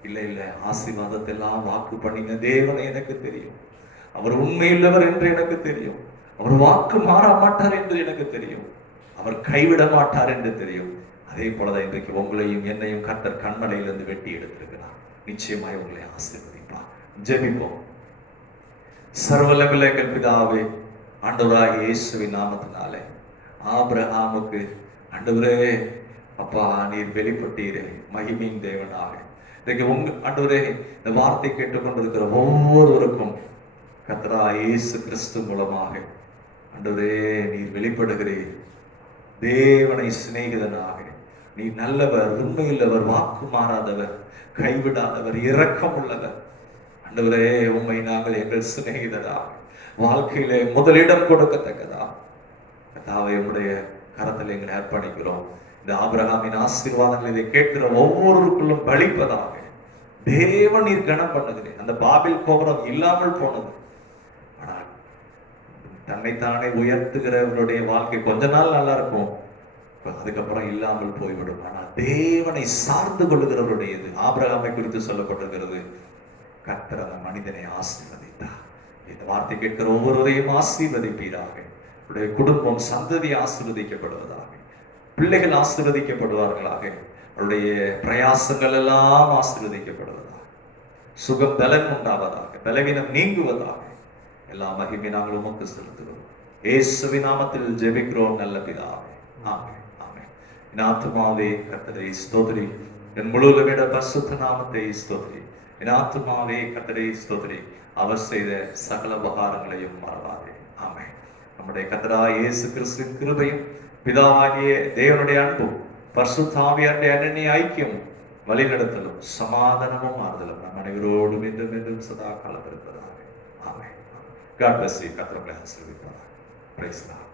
இல்ல, ஆசீர்வாதத்தெல்லாம் வாக்கு பண்ணின தேவனை எனக்கு தெரியும், அவர் உண்மையுள்ளவர் என்று எனக்கு தெரியும், அவர் வாக்கு மாற மாட்டார் என்று எனக்கு தெரியும், அவர் கைவிட மாட்டார் என்று தெரியும். அதே போலதான் இன்றைக்கு உங்களையும் என்னையும் கர்த்தர் கண்மலையிலிருந்து வெட்டி எடுத்திருக்கிறார். நிச்சயமாய் உங்களை ஆசீர்வதிப்பார். ஜெபிப்போம். சர்வவல்லமையுள்ள எங்கள் பிதாவே, ஆண்டவராகிய இயேசுவின் நாமத்தினாலே ஆபிரகாமுக்கு ஆண்டவரே அப்பா நீர் வெளிப்பட்டீரே மகிமையின் தேவனாக. இன்றைக்கு ஆண்டவரே, இந்த வார்த்தை கேட்டுக்கொண்டிருக்கிற ஒவ்வொருவருக்கும் கர்த்தராகிய இயேசு கிறிஸ்து மூலமாக ஆண்டவரே நீர் வெளிப்படுகிறீர். தேவனை சிநேகிதனாக, நீ நல்லவர், உண்மையுள்ளவர், வாக்கு மாறாதவர், கைவிடாதவர், இரக்கம் உள்ளவர். ஆண்டவரே, உண்மை நாங்கள் எங்கள் சிநேகிதராக வாழ்க்கையிலே முதலிடம் கொடுக்கத்தக்கதா கர்த்தாவே உம்முடைய கரத்தில் எங்களை அர்ப்பணிக்கிறோம். இந்த ஆபிரகாமின் ஆசீர்வாதங்கள் இதை கேட்கிற ஒவ்வொருவருக்குள்ளும் பலிப்பதாக தேவன் நீர் கனம் பண்ணுகிறேன். அந்த பாபில் கோபுரம் இல்லாமல் போனது, ஆனால் தன்னைத்தானே உயர்த்துகிறவருடைய வாழ்க்கை கொஞ்ச நாள் நல்லா இருக்கும், அதுக்கப்புறம் இல்லாமல் போய்விடும். ஆனால் தேவனை சார்ந்து கொள்ளுகிறவருடையது. ஆபிரகாமை குறித்து சொல்லப்பட்டிருக்கிறது, கர்த்தர் அந்த மனிதனை ஆசீர்வதித்தார். இந்த வார்த்தை கேட்கிற ஒவ்வொருவரையும் ஆசீர்வதிப்பீராக. குடும்பம் சந்ததி ஆசீர்வதிக்கப்படுவதாக, பிள்ளைகள் ஆசீர்வதிக்கப்படுவார்களாக, அவருடைய பிரயாசங்கள் எல்லாம் ஆசீர்வதிக்கப்படுவதாக, சுகம் பலன் உண்டாவதாக, பலவீனம் நீங்குவதாக. எல்லா மகிமை நாங்கள் உமக்கு செலுத்துகிறோம். இயேசுவின் நாமத்தில் ஜெபிக்கிறோம் நல்ல பிதாவே. ஆமென். ஆமென். என் ஆத்துமாவே கர்த்தரை ஸ்தோத்திரி, என் முழு பரிசுத்த நாமத்தை ஸ்தோத்திரி. என் ஆத்துமாவே கர்த்தரை ஸ்தோத்திரி, அவர் செய்த சகல உபகாரங்களையும் மறவாதே. ஆமென். நம்முடைய கர்த்தராகிய இயேசு கிறிஸ்துவின் கிருபையும் பிதாவாகிய தேவனுடைய அன்பும் பரிசுத்த ஆவியாருடைய அன்னிய ஐக்கியம் வழிநடத்தலும் சமாதானமும் ஆறுதலும் நம் அனைவரோடும் மீண்டும் மீண்டும் சதா காலம் இருப்பதாக. ஆமென். God bless you. கர்த்தர் உங்களை ஆசீர்வதிப்பார். Praise God.